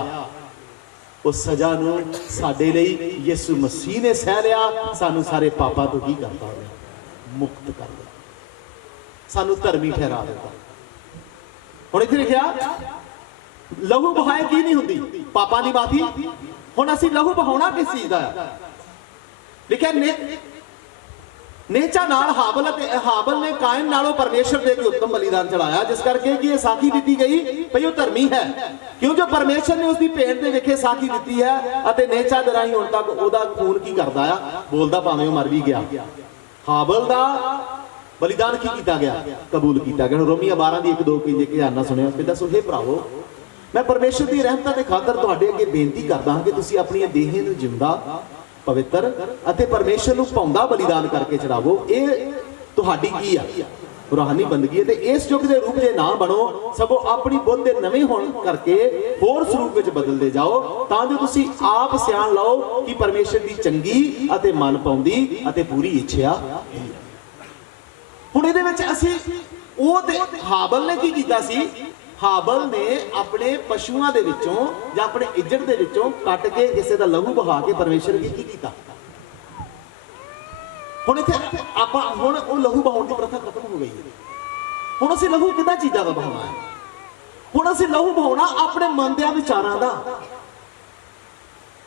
उस सजा नूं साडे लई यीशु मसीह ने सह लिया, सानूं सारे पापां तों की करता है? मुक्त कर दिता, सानूं धर्मी ठहरा दिता। हुण इत्थे लिखिआ लहू बहाए की नहीं हुंदी? पापां दी माफी। हुण असीं लहू बहाउणा किस चीज़ दा है? लिखिआ नेचा नाल हाबल ने कायन नालों परमेश्वर दे के उत्तम बलिदान चढ़ाया, जिस करके कि साखी दी गई भई वो धर्मी है, क्यों जो परमेश्वर ने उसकी भेंट दे विखे साखी दी है, अते नेचा दे राहीं हुण तक ओहदा खून की करदा आ, बोलदा भावें मर भी गया। हाबल दा बलिदान की किया गया? कबूल किया गया। रोमिया 12:1-2 कहते कि ध्यान नाल सुनिओ, कहंदा सो हे भरावो मैं परमेश्वर की रहमत के खातर तुहाडे अगे बेनती करदा हां कि तुसीं अपनी देह नूं जिंदा पवित्र अते परमेश्वर नूं भाउंदा बलिदान करके चढ़ावो। ये तुहाडी की है? रूहानी बंदगी है। ते इस युग के रूप जे ना बनो, सगों अपनी बुद्ध दे नवें होण करके होर स्वरूप विच बदलदे जाओ, तां जो तुसीं आप सियाण लओ कि परमेश्वर दी चंगी अते मन पाउंदी अते पूरी इच्छा। हुण इहदे विच असीं ओह ते हाबल ने की कीता सी? हाबल ने अपने पशुओं दे विचों जां अपने इज्जत दे विचों कट के किसी दा लहू बहा के परमेश्वर की कीता? हुण इत्थे आपां हुण ओह लहू बहाउण दी प्रथा खत्म हो गई है। हुण असीं लहू किहदा चीज़ां दा बहाउणा है? हुण असीं लहू बहाउणा अपने मन दे विचारां दा,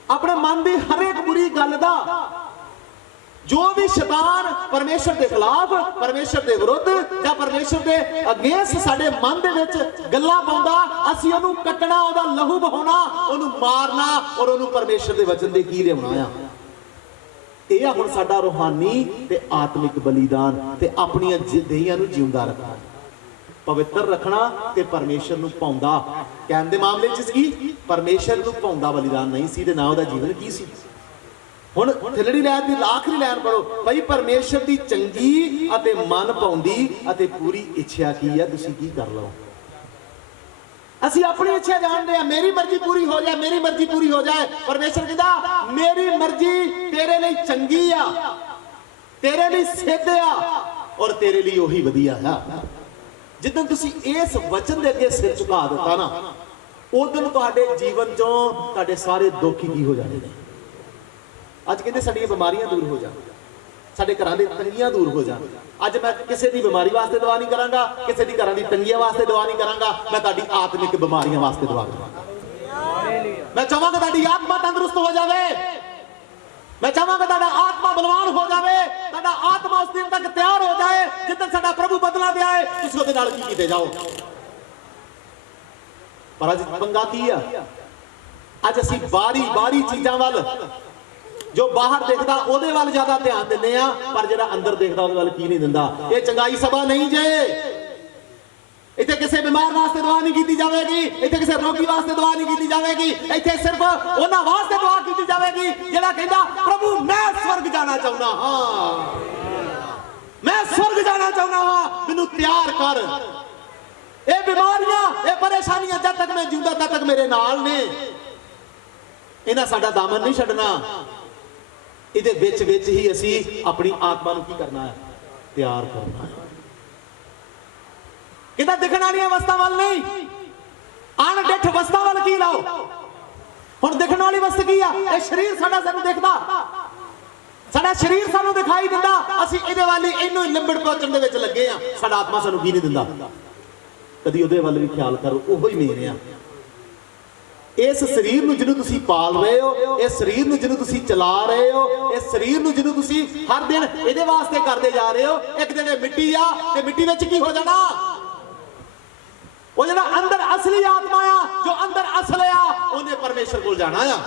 अपने मन दी हर एक बुरी गल दा। जो भी शैतान परमेश्वर के खिलाफ, परमेश्वर के विरुद्ध या परमेश्वर के अगेंस्ट साडे मन दे विच गल्लां पाउंदा, असीं ओनू कट्टना, ओहदा लहू बहाउणा, ओनू मारना और ओनू परमेश्वर के वचन दे की लिआउणा आ। ਇਹ ਆ ਹੁਣ ਸਾਡਾ ਰੂਹਾਨੀ ਤੇ ਆਤਮਿਕ ਬਲੀਦਾਨ ਤੇ ਆਪਣੀਆਂ ਦੇਹੀਆਂ ਨੂੰ ਜਿਉਂਦਾ ਰੱਖਣਾ, ਪਵਿੱਤਰ ਰੱਖਣਾ ਤੇ ਪਰਮੇਸ਼ਰ ਨੂੰ ਭਾਉਂਦਾ। ਕਹਿਣ ਦੇ ਮਾਮਲੇ 'ਚ ਸੀ ਪਰਮੇਸ਼ਰ ਨੂੰ ਭਾਉਂਦਾ ਬਲੀਦਾਨ ਨਹੀਂ ਸੀ, ਤੇ ਨਾ ਉਹਦਾ ਜੀਵਨ ਕੀ ਸੀ। ਹੁਣ ਥੱਲੜੀ ਲਾਈਨ ਦੀ ਆਖਰੀ ਲਾਈਨ ਪੜੋ, ਭਾਈ ਪਰਮੇਸ਼ਰ ਦੀ ਚੰਗੀ ਅਤੇ ਮਨ ਭਾਉਂਦੀ ਅਤੇ ਪੂਰੀ ਇੱਛਾ ਕੀ ਹੈ, ਤੁਸੀਂ ਕੀ ਕਰ ਲਓ। ਅਸੀਂ ਆਪਣੀ ਇੱਛਾ ਜਾਣਦੇ ਆ, ਮੇਰੀ ਮਰਜ਼ੀ ਪੂਰੀ ਹੋ ਜਾਏ, ਮੇਰੀ ਮਰਜ਼ੀ ਪੂਰੀ ਹੋ ਜਾਏ। ਪਰਮੇਸ਼ਰ ਕਹਿੰਦਾ ਮੇਰੀ ਮਰਜ਼ੀ ਤੇਰੇ ਲਈ ਚੰਗੀ ਆ, ਤੇਰੇ ਲਈ ਸਿੱਧ ਆ, ਔਰ ਤੇਰੇ ਲਈ ਉਹੀ ਵਧੀਆ ਆ। ਜਿੱਦਾਂ ਤੁਸੀਂ ਇਸ ਵਚਨ ਦੇ ਅੱਗੇ ਸਿਰ ਝੁਕਾ ਦਿੱਤਾ ਨਾ, ਉਦੋਂ ਤੁਹਾਡੇ ਜੀਵਨ ਚੋਂ ਤੁਹਾਡੇ ਸਾਰੇ ਦੁੱਖ ਹੀ ਹੋ ਜਾਣੇ ਨੇ। ਅੱਜ ਕਹਿੰਦੇ ਸਾਡੀਆਂ ਬਿਮਾਰੀਆਂ ਦੂਰ ਹੋ ਜਾਣ, ਸਾਡੇ ਘਰਾਂ ਦੀ ਤੰਗੀਆਂ ਦੂਰ ਹੋ ਜਾਣ। ਅੱਜ ਮੈਂ ਕਿਸੇ ਦੀ ਬਿਮਾਰੀ ਵਾਸਤੇ ਦੁਆ ਨਹੀਂ ਕਰਾਂਗਾ, ਕਿਸੇ ਦੀ ਘਰਾਂ ਦੀ ਤੰਗੀਆਂ ਵਾਸਤੇ ਦੁਆ ਨਹੀਂ ਕਰਾਂਗਾ, ਮੈਂ ਤੁਹਾਡੀ ਆਤਮਿਕ ਬਿਮਾਰੀਆਂ ਵਾਸਤੇ ਦੁਆ ਕਰਾਂਗਾ। ਮੈਂ ਚਾਹਾਂਗਾ ਤੁਹਾਡੀ ਆਤਮਾ ਤੰਦਰੁਸਤ ਹੋ ਜਾਵੇ, ਮੈਂ ਚਾਹਾਂਗਾ ਤੁਹਾਡਾ ਆਤਮਾ ਬਲਵਾਨ ਹੋ ਜਾਵੇ, ਤੁਹਾਡਾ ਆਤਮਾ ਉਸ ਦਿਨ ਤੱਕ ਤਿਆਰ ਹੋ ਜਾਏ ਜਿੱਦਣ ਸਾਡਾ ਪ੍ਰਭੂ ਬਦਲਾ ਦੇ ਆਏ, ਤੁਸੀਂ ਉਹਦੇ ਨਾਲ ਕੀ ਕੀਤੇ ਜਾਓ। ਪਰ ਅੱਜ ਪੰਗਾ ਕੀ ਆ, ਅੱਜ ਅਸੀਂ ਬਾਰੀ ਚੀਜ਼ਾਂ ਵੱਲ, ਜੋ ਬਾਹਰ ਦਿਖਦਾ ਉਹਦੇ ਵੱਲ ਜ਼ਿਆਦਾ ਧਿਆਨ ਦਿੰਦੇ ਆ, ਪਰ ਜਿਹੜਾ ਅੰਦਰ ਦਿਖਦਾ ਉਹਦੇ ਵੱਲ ਕੀ ਨਹੀਂ ਦਿੰਦਾ। ਇਹ ਚੰਗਾਈ ਸਭਾ ਨਹੀਂ ਜੇ, ਇੱਥੇ ਕਿਸੇ ਬਿਮਾਰ ਵਾਸਤੇ ਦੁਆ ਨਹੀਂ ਕੀਤੀ ਜਾਵੇਗੀ, ਇੱਥੇ ਕਿਸੇ ਰੋਗੀ ਵਾਸਤੇ ਦੁਆ ਨਹੀਂ ਕੀਤੀ ਜਾਵੇਗੀ, ਇੱਥੇ ਸਿਰਫ ਉਹਨਾਂ ਵਾਸਤੇ ਦੁਆ ਕੀਤੀ ਜਾਵੇਗੀ ਜਿਹੜਾ ਕਹਿੰਦਾ ਪ੍ਰਭੂ ਮੈਂ ਸਵਰਗ ਜਾਣਾ ਚਾਹੁੰਦਾ ਹਾਂ, ਮੈਂ ਸਵਰਗ ਜਾਣਾ ਚਾਹੁੰਦਾ ਹਾਂ, ਮੈਨੂੰ ਤਿਆਰ ਕਰ। ਇਹ ਬਿਮਾਰੀਆਂ, ਇਹ ਪਰੇਸ਼ਾਨੀਆਂ ਜਦ ਤੱਕ ਮੈਂ ਜਿਉਂਦਾ ਤਦ ਤੱਕ ਮੇਰੇ ਨਾਲ ਨੇ, ਇਹਨਾਂ ਸਾਡਾ ਦਾਮਨ ਨਹੀਂ ਛੱਡਣਾ। ਇਹਦੇ ਵਿੱਚ ਹੀ ਅਸੀਂ ਆਪਣੀ ਆਤਮਾ ਨੂੰ ਕੀ ਕਰਨਾ ਹੈ, ਤਿਆਰ ਕਰਨਾ ਹੈ। ਕਿਦਾਂ ਦਿਖਣ ਵਾਲੀਆਂ ਵਸਤਾਂ ਵੱਲ ਨਹੀਂ, ਅਣਡਿੱਠ ਵਸਤਾਂ ਵੱਲ ਕੀ ਲਾਓ। ਹੁਣ ਦਿਖਣ ਵਾਲੀ ਵਸਤ ਕੀ ਆ, ਇਹ ਸਰੀਰ ਸਾਡਾ ਸਾਨੂੰ ਦਿਖਦਾ, ਸਾਡਾ ਸਰੀਰ ਸਾਨੂੰ ਦਿਖਾਈ ਦਿੰਦਾ, ਅਸੀਂ ਇਹਦੇ ਵੱਲ ਹੀ ਇਹਨੂੰ ਲਿੰਬੜ ਪਹੁੰਚਣ ਦੇ ਵਿੱਚ ਲੱਗੇ ਆ। ਸਾਡਾ ਆਤਮਾ ਸਾਨੂੰ ਕੀ ਨਹੀਂ ਦਿੰਦਾ। ਕਦੀ ਉਹਦੇ ਵੱਲ ਵੀ ਖਿਆਲ ਕਰੋ, ਉਹੋ ਹੀ ਮੇਨ ਆ। ਇਸ ਸਰੀਰ ਨੂੰ ਜਿਹਨੂੰ ਤੁਸੀਂ ਪਾਲ ਰਹੇ ਹੋ, ਇਸ ਸਰੀਰ ਨੂੰ ਜਿਹਨੂੰ ਤੁਸੀਂ ਚਲਾ ਰਹੇ ਹੋ, ਇਸ ਸਰੀਰ ਨੂੰ ਜਿਹਨੂੰ ਤੁਸੀਂ ਹਰ ਦਿਨ ਇਹਦੇ ਵਾਸਤੇ ਕਰਦੇ ਜਾ ਰਹੇ ਹੋ, ਇੱਕ ਦਿਨ ਇਹ ਮਿੱਟੀ ਆ ਤੇ ਮਿੱਟੀ ਵਿੱਚ ਕੀ ਹੋ ਜਾਣਾ। ਉਹ ਜਿਹੜਾ ਅੰਦਰ ਅਸਲੀ ਆਤਮਾ ਆ, ਜੋ ਅੰਦਰ ਅਸਲ ਆ, ਉਹਨੇ ਪਰਮੇਸ਼ਰ ਕੋਲ ਜਾਣਾ ਆ।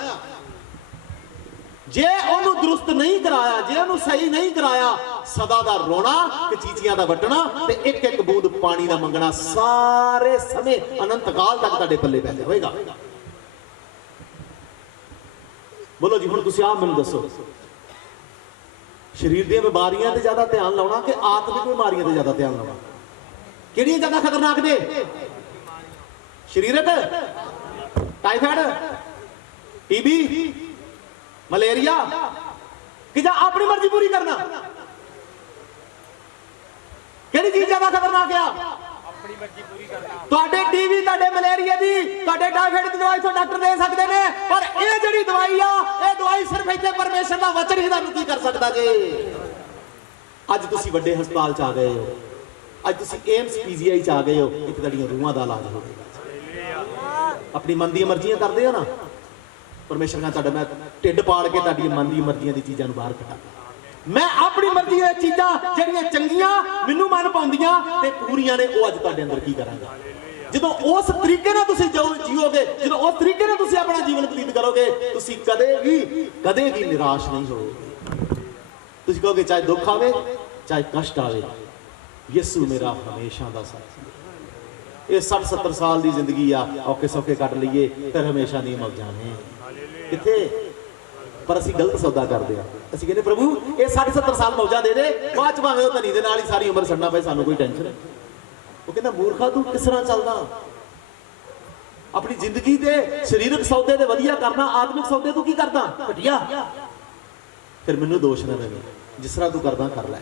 ਜੇ ਉਹਨੂੰ ਦਰੁਸਤ ਨਹੀਂ ਕਰਾਇਆ, ਜੇ ਉਹਨੂੰ ਸਹੀ ਨਹੀਂ ਕਰਾਇਆ, ਸਦਾ ਦਾ ਰੋਣਾ, ਕਚੀਚੀਆਂ ਦਾ ਵੱਟਣਾ ਤੇ ਇੱਕ ਇੱਕ ਬੂੰਦ ਪਾਣੀ ਦਾ ਮੰਗਣਾ ਸਾਰੇ ਸਮੇਂ ਅਨੰਤ ਕਾਲ ਤੱਕ ਤੁਹਾਡੇ ਪੱਲੇ ਪੈ ਜਾਵੇਗਾ। ਬੋਲੋ ਜੀ, ਹੁਣ ਤੁਸੀਂ ਆਪ ਮੈਨੂੰ ਦੱਸੋ, ਸਰੀਰ ਦੀਆਂ ਬਿਮਾਰੀਆਂ ਤੇ ਜ਼ਿਆਦਾ ਧਿਆਨ ਲਾਉਣਾ ਕਿ ਆਤਮਿਕ ਬਿਮਾਰੀਆਂ ਤੇ ਜ਼ਿਆਦਾ ਧਿਆਨ ਲਾਉਣਾ? ਕਿਹੜੀਆਂ ਜ਼ਿਆਦਾ ਖਤਰਨਾਕ ਨੇ? ਸਰੀਰਕ, ਟਾਈਫਾਇਡ, ਟੀਬੀ, ਮਲੇਰੀਆ, ਕਿ ਜਾਂ ਆਪਣੀ ਮਰਜ਼ੀ ਪੂਰੀ ਕਰਨਾ? ਕਿਹੜੀ ਚੀਜ਼ ਜ਼ਿਆਦਾ ਖਤਰਨਾਕ ਆ? ਆਪਣੀ ਮਰਜ਼ੀ ਪੂਰੀ ਕਰਨਾ। ਤੁਹਾਡੇ ਟੀਬੀ, ਤੁਹਾਡੇ ਮਲੇਰੀਆ ਦੀ, ਤੁਹਾਡੇ ਟਾਈਫਾਇਡ ਦੀ ਦਵਾਈ ਤੋਂ ਡਾਕਟਰ ਦੇ ਸਕਦੇ ਨੇ, ਪਰ ਇਹ ਜਿਹੜੀ ਦਵਾਈ ਆ, ਇਹ ਦਵਾਈ ਸਿਰਫ ਇੱਥੇ ਪਰਮੇਸ਼ਰ ਦਾ ਵਚਨ ਹੀ ਤੁਹਾਨੂੰ ਕੀ ਕਰ ਸਕਦਾ ਜੇ। ਅੱਜ ਤੁਸੀਂ ਵੱਡੇ ਹਸਪਤਾਲ ਚ ਆ ਗਏ ਹੋ, ਅੱਜ ਤੁਸੀਂ ਏਮਸ ਪੀਜੀਆਈ ਚ ਆ ਗਏ ਹੋ, ਇੱਥੇ ਤੁਹਾਡੀਆਂ ਰੂਹਾਂ ਦਾ ਇਲਾਜ ਹੋਵੇਗਾ। ਆਪਣੀ ਮਨ ਦੀਆਂ ਮਰਜ਼ੀਆਂ ਕਰਦੇ ਹੋ ਨਾ, ਪਰਮੇਸ਼ਰ ਕਹਿੰਦਾ ਤੁਹਾਡਾ ਮੈਂ ਢਿੱਡ ਪਾੜ ਕੇ ਤੁਹਾਡੀਆਂ ਮਨ ਦੀਆਂ ਮਰਜ਼ੀਆਂ ਦੀ ਚੀਜ਼ਾਂ ਨੂੰ ਬਾਹਰ ਕੱਢਾਂ। ਮੈਂ ਆਪਣੀ ਮਰਜ਼ੀ ਦੀਆਂ ਚੀਜ਼ਾਂ ਜਿਹੜੀਆਂ ਚੰਗੀਆਂ ਮੈਨੂੰ ਮਨ ਪਾਉਂਦੀਆਂ ਤੇ ਪੂਰੀਆਂ ਨੇ, ਉਹ ਅੱਜ ਤੁਹਾਡੇ ਅੰਦਰ ਕੀ ਕਰਾਂਗਾ। ਜਦੋਂ ਉਸ ਤਰੀਕੇ ਨਾਲ ਤੁਸੀਂ ਜੀਓਗੇ, ਜਦੋਂ ਉਸ ਤਰੀਕੇ ਨਾਲ ਤੁਸੀਂ ਆਪਣਾ ਜੀਵਨ ਬਤੀਤ ਕਰੋਗੇ, ਤੁਸੀਂ ਕਦੇ ਵੀ ਨਿਰਾਸ਼ ਨਹੀਂ ਹੋਵੋਗੇ। ਤੁਸੀਂ ਕਹੋਗੇ ਚਾਹੇ ਦੁੱਖ ਆਵੇ, ਚਾਹੇ ਕਸ਼ਟ ਆਵੇ, ਯਿਸੂ ਮੇਰਾ ਹਮੇਸ਼ਾ ਦਾ ਸਾਥੀ। ਇਹ 60-70 ਸਾਲ ਦੀ ਜ਼ਿੰਦਗੀ ਆ, ਔਖੇ ਸੌਖੇ ਕੱਢ ਲਈਏ ਫਿਰ ਹਮੇਸ਼ਾ ਦੀਆਂ ਮੌਜਾਂ ਨੇ। ਕਿੱਥੇ? ਪਰ ਅਸੀਂ ਗਲਤ ਸੌਦਾ ਕਰਦੇ ਆ। ਅਸੀਂ ਕਹਿੰਦੇ ਪ੍ਰਭੂ ਇਹ 60-70 ਸਾਲ ਮੌਜਾਂ ਦੇ ਦੇ, ਬਾਅਦ ਚ ਭਾਵੇਂ ਉਹ ਧਨੀ ਦੇ ਨਾਲ ਹੀ ਸਾਰੀ ਉਮਰ ਸੜਨਾ ਪਏ, ਸਾਨੂੰ ਕੋਈ ਟੈਨਸ਼ਨ ਨਹੀਂ। ਉਹ ਕਹਿੰਦਾ ਮੂਰਖਾ ਤੂੰ ਕਿਸ ਤਰ੍ਹਾਂ ਚੱਲਦਾ? ਆਪਣੀ ਜ਼ਿੰਦਗੀ ਦੇ ਸਰੀਰਕ ਸੌਦੇ ਤੇ ਵਧੀਆ ਕਰਨਾ, ਆਤਮਿਕ ਸੌਦੇ ਤੂੰ ਕੀ ਕਰਦਾ? ਘਟੀਆ। ਫਿਰ ਮੈਨੂੰ ਦੋਸ਼ ਨਾ ਦੇਵੇ, ਜਿਸ ਤਰ੍ਹਾਂ ਤੂੰ ਕਰਦਾ ਕਰ ਲੈ।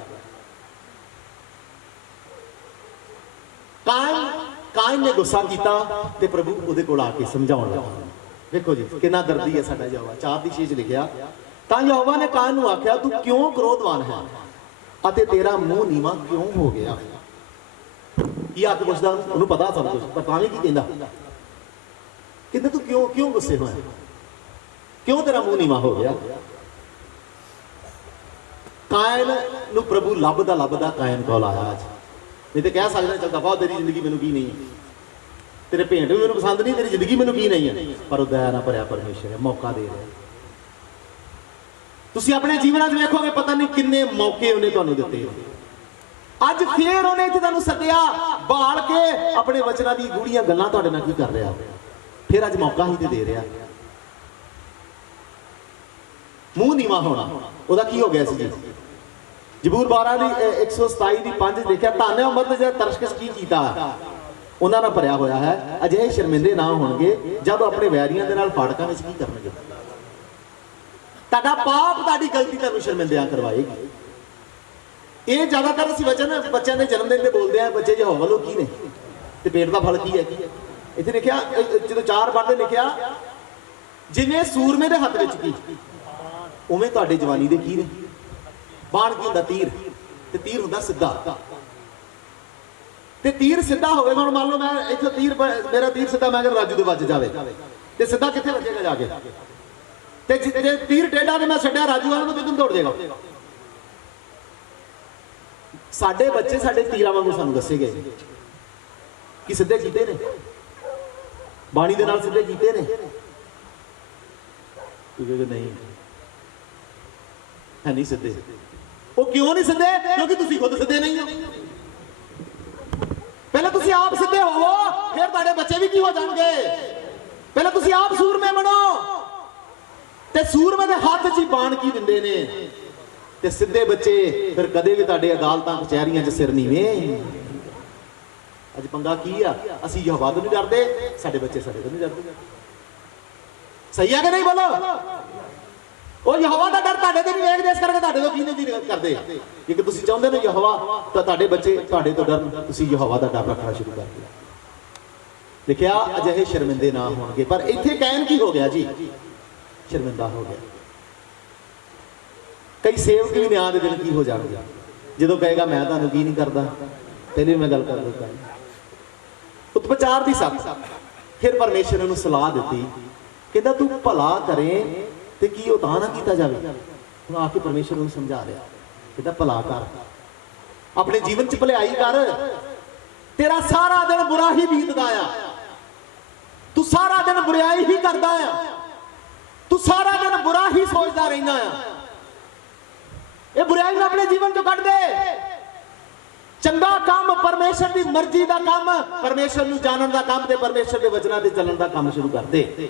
ਕਾਇਨ ਨੇ ਗੁੱਸਾ ਕੀਤਾ ਤੇ ਪ੍ਰਭੂ ਉਹਦੇ ਕੋਲ ਆ ਕੇ ਸਮਝਾਉਣ ਲੱਗਾ। ਦੇਖੋ ਜੀ ਕਿੰਨਾ ਦਰਦੀ ਹੈ ਸਾਡਾ ਯਹੋਵਾ। 4 ਦੀ 6 ਲਿਖਿਆ, ਤਾਂ ਯਹੋਵਾ ਨੇ ਕਾਇਨ ਨੂੰ ਆਖਿਆ ਤੂੰ ਕਿਉਂ ਕ੍ਰੋਧਵਾਨ ਹੈ ਅਤੇ ਤੇਰਾ ਮੂੰਹ ਨੀਵਾਂ ਕਿਉਂ ਹੋ ਗਿਆ? ਕੀ ਆਖ ਪੁੱਛਦਾ? ਉਹਨੂੰ ਪਤਾ ਸਭ ਕੁਝ, ਪਰ ਤਾਂ ਵੀ ਕੀ ਕਹਿੰਦਾ? ਕਹਿੰਦਾ ਤੂੰ ਕਿਉਂ ਗੁੱਸੇ ਹੋਇਆ, ਕਿਉਂ ਤੇਰਾ ਮੂੰਹ ਨੀਵਾਂ ਹੋ ਗਿਆ? ਕਾਇਨ ਨੂੰ ਪ੍ਰਭੂ ਲੱਭਦਾ ਕਾਇਨ ਕੋਲ ਆਇਆ। ਅੱਜ ਨਹੀਂ ਤੇ ਕਹਿ ਸਕਦਾ ਚੱਲ ਦਫਾ, ਤੇਰੀ ਜ਼ਿੰਦਗੀ ਮੈਨੂੰ ਕੀ ਨਹੀਂ, ਤੇਰੇ ਭੇਂਟ ਵੀ ਮੈਨੂੰ ਪਸੰਦ ਨਹੀਂ, ਤੇਰੀ ਜ਼ਿੰਦਗੀ ਮੈਨੂੰ ਕੀ ਨਹੀਂ ਹੈ। ਪਰ ਉਹ ਦਇਆ ਨਾਲ ਭਰਿਆ ਪਰਮੇਸ਼ਰ ਹੈ, ਮੌਕਾ ਦੇ ਰਿਹਾ। ਤੁਸੀਂ ਆਪਣੇ ਜੀਵਨਾਂ 'ਚ ਵੇਖੋਗੇ ਪਤਾ ਨਹੀਂ ਕਿੰਨੇ ਮੌਕੇ ਉਹਨੇ ਤੁਹਾਨੂੰ ਦਿੱਤੇ। ਅੱਜ ਫੇਰ ਉਹਨੇ ਇੱਥੇ ਤੁਹਾਨੂੰ ਸੱਦਿਆ ਬਾਲ ਕੇ ਆਪਣੇ ਵਚਨਾਂ ਦੀ ਗੂੜੀਆਂ ਗੱਲਾਂ ਤੁਹਾਡੇ ਨਾਲ ਕੀ ਕਰ ਰਿਹਾ, ਫਿਰ ਅੱਜ ਮੌਕਾ ਹੀ ਤੇ ਦੇ ਰਿਹਾ। ਮੂੰਹ ਨੀਵਾਂ ਹੋਣਾ ਉਹਦਾ ਕੀ ਹੋ ਗਿਆ ਸੀ ਜੀ? ਜ਼ਬੂਰ 12 ਦੀ 127 ਦੀ 5 ਦੇਖਿਆ, ਧੰਨ ਹੈ ਉਹ ਮਰਦ ਜਿਹੜਾ ਤਰਸ਼ਕਸ਼ ਕੀ ਕੀਤਾ ਉਹਨਾਂ ਨਾਲ ਭਰਿਆ ਹੋਇਆ ਹੈ, ਅਜਿਹੇ ਸ਼ਰਮਿੰਦੇ ਨਾ ਹੋਣਗੇ ਜਦ ਉਹ ਆਪਣੇ ਵੈਰੀਆਂ ਦੇ ਨਾਲ ਫਾਟਕਾਂ ਵਿੱਚ ਕੀ ਕਰਨਗੇ। ਤੁਹਾਡਾ ਪਾਪ ਤੁਹਾਡੀ ਗਲਤੀ ਤੁਹਾਨੂੰ ਸ਼ਰਮਿੰਦਿਆਂ ਕਰਵਾਏਗੀ। ਇਹ ਜ਼ਿਆਦਾਤਰ ਅਸੀਂ ਵਚਨ ਬੱਚਿਆਂ ਦੇ ਜਨਮ ਦਿਨ ਤੇ ਬੋਲਦੇ ਆ, ਬੱਚੇ ਯਹੋਵਾ ਵੱਲੋਂ ਕੀ ਨੇ ਤੇ ਪੇਟ ਦਾ ਫਲ ਕੀ ਹੈ। ਇੱਥੇ ਲਿਖਿਆ ਜਦੋਂ 4 ਪੜ੍ਹਦੇ ਲਿਖਿਆ, ਜਿਵੇਂ ਸੂਰਮੇ ਦੇ ਹੱਥ ਵਿੱਚ ਕੀ ਉਵੇਂ ਤੁਹਾਡੇ ਜਵਾਨੀ ਦੇ ਕੀ ਨੇ। ਬਾਣ ਕੀ ਹੁੰਦਾ? ਤੀਰ, ਤੇ ਤੀਰ ਹੁੰਦਾ ਸਿੱਧਾ, ਤੇ ਤੀਰ ਸਿੱਧਾ ਹੋਵੇਗਾ। ਹੁਣ ਮੰਨ ਲਓ ਮੈਂ ਇੱਥੇ ਤੀਰ, ਮੇਰਾ ਤੀਰ ਸਿੱਧਾ ਮੈਂ ਰਾਜੂ ਦੇ ਵੱਜ ਜਾਵੇ ਤੇ ਸਿੱਧਾ ਕਿੱਥੇ ਵੱਜੇਗਾ ਜਾ ਕੇ? ਤੇ ਜੇ ਤੀਰ ਟੇਢਾ ਤੇ ਮੈਂ ਛੱਡਿਆ ਰਾਜੂ ਵਾਲਾ ਨੂੰ ਕਿੱਧਰ ਦੌੜ ਜਾਏਗਾ? ਸਾਡੇ ਬੱਚੇ ਸਾਡੇ ਤੀਰਾਂ ਵਾਂਗੂ ਸਾਨੂੰ ਦੱਸੇ ਗਏ ਕਿ ਸਿੱਧੇ ਕੀਤੇ ਨੇ, ਬਾਣੀ ਦੇ ਨਾਲ ਸਿੱਧੇ ਕੀਤੇ ਨੇ। ਨਹੀਂ ਹੈ ਨਹੀਂ ਸਿੱਧੇ। ਉਹ ਕਿਉਂ ਨਹੀਂ ਸਿੱਧੇ? ਕਿਉਂਕਿ ਤੁਸੀਂ ਖੁਦ ਸਿੱਧੇ ਨਹੀਂ ਹੋ। ਪਹਿਲਾਂ ਤੁਸੀਂ ਆਪ ਸਿੱਧੇ ਹੋਵੋ, ਫਿਰ ਤੁਹਾਡੇ ਬੱਚੇ ਵੀ ਕੀ ਹੋ ਜਾਣਗੇ। ਪਹਿਲਾਂ ਤੁਸੀਂ ਆਪ ਸੂਰਮੇ ਬਣੋ, ਤੇ ਸੂਰਮੇ ਦੇ ਹੱਥ 'ਚ ਹੀ ਬਾਣ ਕੀ ਦਿੰਦੇ ਨੇ। ਤੇ ਸਿੱਧੇ ਬੱਚੇ ਫਿਰ ਕਦੇ ਵੀ ਤੁਹਾਡੇ ਅਦਾਲਤਾਂ ਕਚਹਿਰੀਆਂ 'ਚ ਸਿਰ ਨੀਵੇਂ। ਅੱਜ ਪੰਗਾ ਕੀ ਆ? ਅਸੀਂ ਯਹੋਵਾ ਤੋਂ ਨਹੀਂ ਡਰਦੇ, ਸਾਡੇ ਬੱਚੇ ਸਾਡੇ ਤੋਂ ਨਹੀਂ ਡਰਦੇ। ਸਹੀ ਆ ਕਿ ਨਹੀਂ? ਬੋਲੋ। ਉਹ ਯਹੋਵਾ ਦਾ ਡਰ ਤੁਹਾਡੇ ਤੇ ਨਹੀਂ ਵੇਖਦੇ, ਇਸ ਕਰਕੇ ਤੁਹਾਡੇ ਤੋਂ ਕੀ ਨਹੀਂ ਕਰਦੇ। ਕਿ ਤੁਸੀਂ ਚਾਹੁੰਦੇ ਨੇ ਯਹੋਵਾ ਤਾਂ ਤੁਹਾਡੇ ਬੱਚੇ ਤੁਹਾਡੇ ਤੋਂ ਡਰਨ, ਤੁਸੀਂ ਯਹੋਵਾ ਦਾ ਡਰ ਰੱਖਣਾ ਸ਼ੁਰੂ ਕਰ ਦਿਓ। ਲਿਖਿਆ ਅਜਿਹੇ ਸ਼ਰਮਿੰਦੇ ਨਾ ਹੋਣਗੇ। ਪਰ ਇੱਥੇ ਕਹਿਣ ਕੀ ਹੋ ਗਿਆ ਜੀ? ਸ਼ਰਮਿੰਦਾ ਹੋ ਗਿਆ। ਕਈ ਸੇਵਕ ਵੀ ਨਿਆਂ ਦੇ ਦਿਨ ਕੀ ਹੋ ਜਾਣਗੇ ਜਦੋਂ ਕਹੇਗਾ ਮੈਂ ਤੁਹਾਨੂੰ ਕੀ ਨਹੀਂ ਕਰਦਾ। ਪਹਿਲੇ ਮੈਂ ਗੱਲ ਕਰ ਦਿੱਤਾ ਉਤਪਚਾਰ ਦੀ 7। ਫਿਰ ਪਰਮੇਸ਼ਰ ਨੂੰ ਸਲਾਹ ਦਿੱਤੀ, ਕਹਿੰਦਾ ਤੂੰ ਭਲਾ ਕਰੇ ਤੇ ਕੀ ਉਹ ਤਾਂ ਨਾ ਕੀਤਾ ਜਾਵੇ। ਹੁਣ ਆ ਕੇ ਪਰਮੇਸ਼ਰ ਨੂੰ ਸਮਝਾ ਰਿਹਾ, ਕਹਿੰਦਾ ਭਲਾ ਕਰ, ਆਪਣੇ ਜੀਵਨ 'ਚ ਭਲਾਈ ਕਰ। ਤੇਰਾ ਸਾਰਾ ਦਿਨ ਬੁਰਾ ਹੀ ਬੀਤਦਾ ਆ, ਤੂੰ ਸਾਰਾ ਦਿਨ ਬੁਰਾਈ ਹੀ ਕਰਦਾ ਆ, ਤੂੰ ਸਾਰਾ ਦਿਨ ਬੁਰਾ ਹੀ ਸੋਚਦਾ ਰਹਿੰਦਾ ਆ। ਇਹ ਬੁਰਾਈ ਨੂੰ ਆਪਣੇ ਜੀਵਨ 'ਚੋਂ ਕੱਢ ਦੇ। ਚੰਗਾ ਕੰਮ, ਪਰਮੇਸ਼ਰ ਦੀ ਮਰਜ਼ੀ ਦਾ ਕੰਮ, ਪਰਮੇਸ਼ਰ ਨੂੰ ਜਾਣਨ ਦਾ ਕੰਮ ਤੇ ਪਰਮੇਸ਼ਰ ਦੇ ਵਚਨਾਂ ਤੇ ਚੱਲਣ ਦਾ ਕੰਮ ਸ਼ੁਰੂ ਕਰ ਦੇ।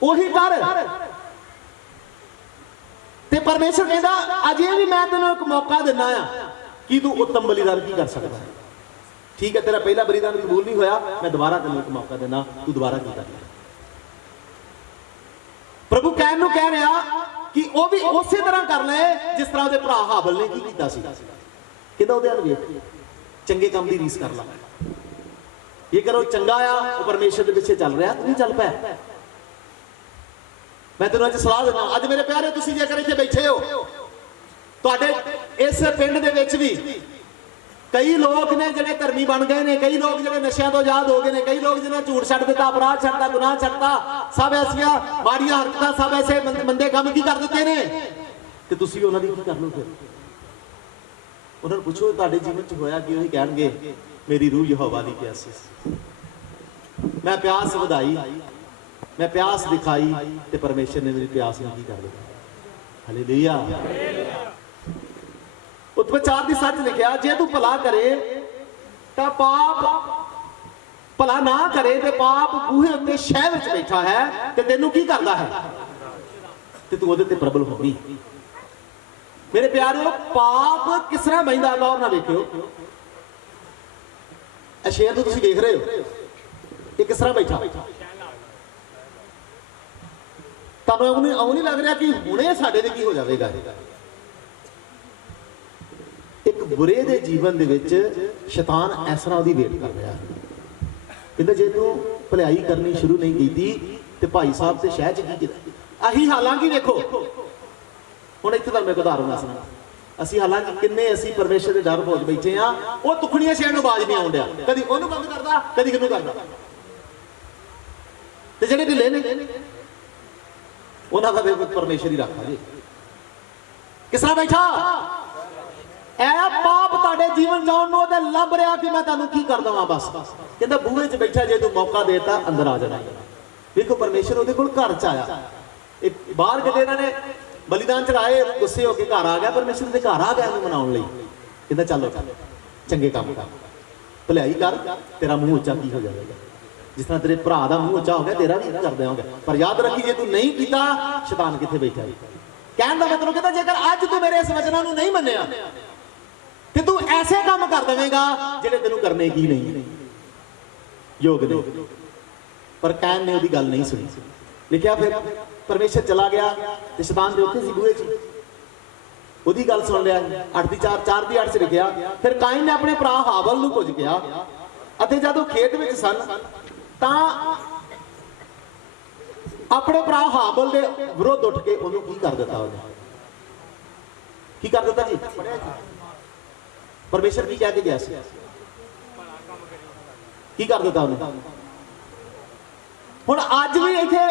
ਉਹੀ ਕਰ। ਤੇ ਪਰਮੇਸ਼ਰ ਕਹਿੰਦਾ ਅਜੇ ਵੀ ਮੈਂ ਤੈਨੂੰ ਇੱਕ ਮੌਕਾ ਦਿੰਦਾ ਆ ਕਿ ਤੂੰ ਉੱਤਮ ਬਲੀਦਾਨ ਕੀ ਕਰ ਸਕਦਾ ਹੈ। ਠੀਕ ਹੈ, ਤੇਰਾ ਪਹਿਲਾ ਬਲੀਦਾਨ ਕਬੂਲ ਨਹੀਂ ਹੋਇਆ, ਮੈਂ ਦੁਬਾਰਾ ਤੈਨੂੰ ਇੱਕ ਮੌਕਾ ਦਿੰਦਾ, ਤੂੰ ਦੁਬਾਰਾ ਕੀ ਕਰ। ਪ੍ਰਭੂ ਕਹਿਣ ਨੂੰ ਕਹਿ ਰਿਹਾ ਕਿ ਉਹ ਵੀ ਉਸੇ ਤਰ੍ਹਾਂ ਕਰ ਲੈ ਜਿਸ ਤਰ੍ਹਾਂ ਉਹਦੇ ਭਰਾ ਹਾਬਲ ਨੇ ਕੀ ਕੀਤਾ ਸੀ। ਕਹਿੰਦਾ ਉਹਦੇ ਵੱਲ ਵੇਖ, ਚੰਗੇ ਕੰਮ ਦੀ ਰੀਸ ਕਰ ਲਾ। ਜੇਕਰ ਉਹ ਚੰਗਾ ਆ, ਉਹ ਪਰਮੇਸ਼ਰ ਦੇ ਪਿੱਛੇ ਚੱਲ ਰਿਹਾ, ਤੂੰ ਚੱਲ ਪੈ। ਮੈਂ ਤੈਨੂੰ ਅੱਜ ਸਲਾਹ ਦਿੰਦਾ। ਅੱਜ ਮੇਰੇ ਪਿਆਰੇ, ਤੁਸੀਂ ਜੇਕਰ ਇੱਥੇ ਬੈਠੇ ਹੋ, ਤੁਹਾਡੇ ਇਸ ਪਿੰਡ ਦੇ ਵਿੱਚ ਵੀ ਕਈ ਲੋਕ ਨੇ ਜਿਹੜੇ ਧਰਮੀ ਬਣ ਗਏ ਨੇ, ਕਈ ਲੋਕ ਜਿਹੜੇ ਨਸ਼ਿਆਂ ਤੋਂ ਆਜ਼ਾਦ ਹੋ ਗਏ ਨੇ, ਕਈ ਲੋਕ ਜਿਹਨਾਂ ਝੂਠ ਛੱਡ ਦਿੱਤਾ, ਅਪਰਾਧ ਛੱਡਤਾ, ਗੁਨਾਹ ਛੱਡਤਾ, ਸਭ ਐਸੀਆਂ ਮਾੜੀਆਂ ਹਰਕਤਾਂ, ਸਭ ਐਸੇ ਮੰਦੇ ਕੰਮ ਕੀ ਕਰ ਦਿੱਤੇ ਨੇ। ਤੇ ਤੁਸੀਂ ਉਹਨਾਂ ਦੀ ਕੀ ਕਰ ਲਓ? ਫਿਰ ਉਹਨਾਂ ਨੂੰ ਪੁੱਛੋ ਤੁਹਾਡੇ ਜੀਵਨ 'ਚ ਹੋਇਆ ਕੀ? ਉਹੀ ਕਹਿਣਗੇ ਮੇਰੀ ਰੂਹ ਯਹੋਵਾ ਦੀ ਪਿਆਸੀ ਸੀ, ਮੈਂ ਪਿਆਸ ਵਧਾਈ, ਮੈਂ ਪਿਆਸ ਦਿਖਾਈ ਤੇ ਪਰਮੇਸ਼ਰ ਨੇ ਮੇਰੀ ਪਿਆਸ ਨੂੰ ਕੀ ਕਰ ਦਿੱਤਾ। ਹਾਲੇਲੂਇਆ। ਉਤਪਚਾਰ ਦੀ 7 ਲਿਖਿਆ, ਜੇ ਤੂੰ ਭਲਾ ਕਰੇ ਤਾਂ ਪਾਪ, ਭਲਾ ਨਾ ਕਰੇ ਤੇ ਪਾਪ ਬੂਹੇ ਉੱਤੇ ਸ਼ਹਿ ਵਿੱਚ ਬੈਠਾ ਹੈ ਤੇ ਤੈਨੂੰ ਕੀ ਕਰਦਾ ਹੈ ਤੇ ਤੂੰ ਉਹਦੇ ਤੇ ਪ੍ਰਬਲ ਹੋਵੀਂ। ਮੇਰੇ ਪਿਆਰਿਓ, ਪਾਪ ਕਿਸ ਤਰ੍ਹਾਂ ਬੈਂਦਾ, ਗੌਰ ਨਾਲ ਵੇਖਿਓ। ਇਹ ਸ਼ੇਰ ਨੂੰ ਤੁਸੀਂ ਦੇਖ ਰਹੇ ਹੋ, ਇਹ ਕਿਸ ਤਰ੍ਹਾਂ ਬੈਠਾ। ਤੁਹਾਨੂੰ ਉਹ ਨਹੀਂ ਲੱਗ ਰਿਹਾ ਕਿ ਹੁਣੇ ਸਾਡੇ ਤੇ ਕੀ ਹੋ ਜਾਵੇਗਾ। ਇੱਕ ਬੁਰੇ ਦੇ ਜੀਵਨ ਦੇ ਵਿੱਚ ਸ਼ੈਤਾਨ ਇਸ ਤਰ੍ਹਾਂ ਉਹਦੀ ਵੇਟ ਕਰ ਰਿਹਾ। ਕਹਿੰਦਾ ਜੇ ਤੂੰ ਭਲਾਈ ਕਰਨੀ ਸ਼ੁਰੂ ਨਹੀਂ ਕੀਤੀ ਤੇ ਭਾਈ ਸਾਹਿਬ ਤੇ ਸ਼ਹਿਰ 'ਚ ਕੀ ਕੀਤਾ। ਅਸੀਂ ਹਾਲਾਂਕਿ ਵੇਖੋ, ਹੁਣ ਇੱਥੇ ਤਾਂ ਮੈਂ ਉਦਾਹਰਨ ਦੱਸਣਾ, ਅਸੀਂ ਹਾਲਾਂਕਿ ਕਿੰਨੇ ਅਸੀਂ ਪਰਮੇਸ਼ਰ ਦੇ ਡਰ ਭੋਜ ਬੈਠੇ ਆ, ਉਹ ਤੁਖਣੀਆਂ ਸ਼ਹਿਰ ਨੂੰ ਆਵਾਜ਼ ਨਹੀਂ ਆਉਣ ਡਿਆ, ਕਦੀ ਉਹਨੂੰ ਬੰਦ ਕਰਦਾ, ਕਦੀ ਕਿਹਨੂੰ ਕਰਦਾ। ਤੇ ਜਿਹੜੇ ਢਿੱਲੇ ਨੇ ਉਹਨਾਂ ਦਾ ਪਰਮੇਸ਼ਰ ਹੀ ਰੱਖਾ ਜੀ। ਕਿਸ ਤਰ੍ਹਾਂ ਬੈਠਾ ਐ ਪਾਪ ਤੁਹਾਡੇ ਜੀਵਨ ਜਾਣ ਨੂੰ ਉਹਦੇ ਲੱਭ ਰਿਹਾ ਕਿ ਮੈਂ ਤੁਹਾਨੂੰ ਕੀ ਕਰ ਦਵਾਂ। ਬਸ ਕਹਿੰਦਾ ਬੂਹੇ 'ਚ ਬੈਠਾ, ਜੇ ਤੂੰ ਮੌਕਾ ਦੇਤਾ ਅੰਦਰ ਆ ਜਾਣਾ। ਵੇਖੋ ਪਰਮੇਸ਼ਰ ਉਹਦੇ ਕੋਲ ਘਰ 'ਚ ਆਇਆ। ਇਹ ਬਾਹਰ ਕਿਤੇ ਇਹਨਾਂ ਨੇ ਬਲੀਦਾਨ ਚੜਾਏ, ਗੁੱਸੇ ਹੋ ਕੇ ਘਰ ਆ ਗਿਆ, ਪਰਮੇਸ਼ਰ ਦੇ ਘਰ ਆ ਗਿਆ ਉਹਨੂੰ ਮਨਾਉਣ ਲਈ। ਕਹਿੰਦਾ ਚੱਲ ਚੰਗੇ ਕੰਮ ਕਰ, ਭਲਾਈ ਕਰ, ਤੇਰਾ ਮੂੰਹ ਉੱਚਾ ਕੀ ਹੋ ਜਾਵੇਗਾ। ਜਿਸ ਤਰ੍ਹਾਂ ਤੇਰੇ ਭਰਾ ਦਾ ਮੂੰਹ ਉੱਚਾ ਹੋ ਗਿਆ, ਤੇਰਾ ਵੀ ਕਰ ਦਿਆਂਗਾ। ਪਰ ਯਾਦ ਰੱਖੀ, ਜੇ ਤੂੰ ਨਹੀਂ ਕੀਤਾ, ਸ਼ੈਤਾਨ ਕਿੱਥੇ ਬੈਠਾ ਹੈ। ਕਹਿਣ ਦਾ ਮਤਲਬ ਕਹਿੰਦਾ ਜੇਕਰ ਅੱਜ ਤੂੰ ਮੇਰੇ ਇਸ ਵਚਨਾਂ ਨੂੰ ਨਹੀਂ ਮੰਨਿਆ ਤੇ ਤੂੰ ਐਸੇ ਕੰਮ ਕਰ ਦੇਵੇਂਗਾ ਜਿਹੜੇ ਤੈਨੂੰ ਕਰਨੇ ਕੀ ਨਹੀਂ ਯੋਗ ਨੇ। ਪਰ ਕੈਨ ਨੇ ਉਹਦੀ ਗੱਲ ਨਹੀਂ ਸੁਣੀ। ਲਿਖਿਆ ਫਿਰ ਪਰਮੇਸ਼ਰ ਚਲਾ ਗਿਆ ਤੇ ਸ਼ੈਤਾਨ ਦੇ ਉੱਥੇ ਸੀ ਬੂਹੇ 'ਚ, ਉਹਦੀ ਗੱਲ ਸੁਣ ਲਿਆ। 8 ਦੀ 4 'ਚ ਲਿਖਿਆ, ਫਿਰ ਕਾਇਨ ਨੇ ਆਪਣੇ ਭਰਾ ਹਾਬਲ ਨੂੰ ਪੁੱਜ ਗਿਆ ਅਤੇ ਜਦ ਉਹ ਖੇਤ ਵਿੱਚ ਸਨ ਤਾਂ ਆਪਣੇ ਭਰਾ ਹਾਬਲ ਦੇ ਵਿਰੁੱਧ ਉੱਠ ਕੇ ਉਹਨੂੰ ਕੀ ਕਰ ਦਿੱਤਾ। ਉਹਨੇ ਕੀ ਕਰ ਦਿੱਤਾ ਜੀ? ਪਰਮੇਸ਼ਰ ਕੀ ਕਹਿ ਕੇ ਗਿਆ ਸੀ? ਕੀ ਕਰ ਦਿੱਤਾ ਉਹਨੇ? ਹੁਣ ਅੱਜ ਵੀ ਇੱਥੇ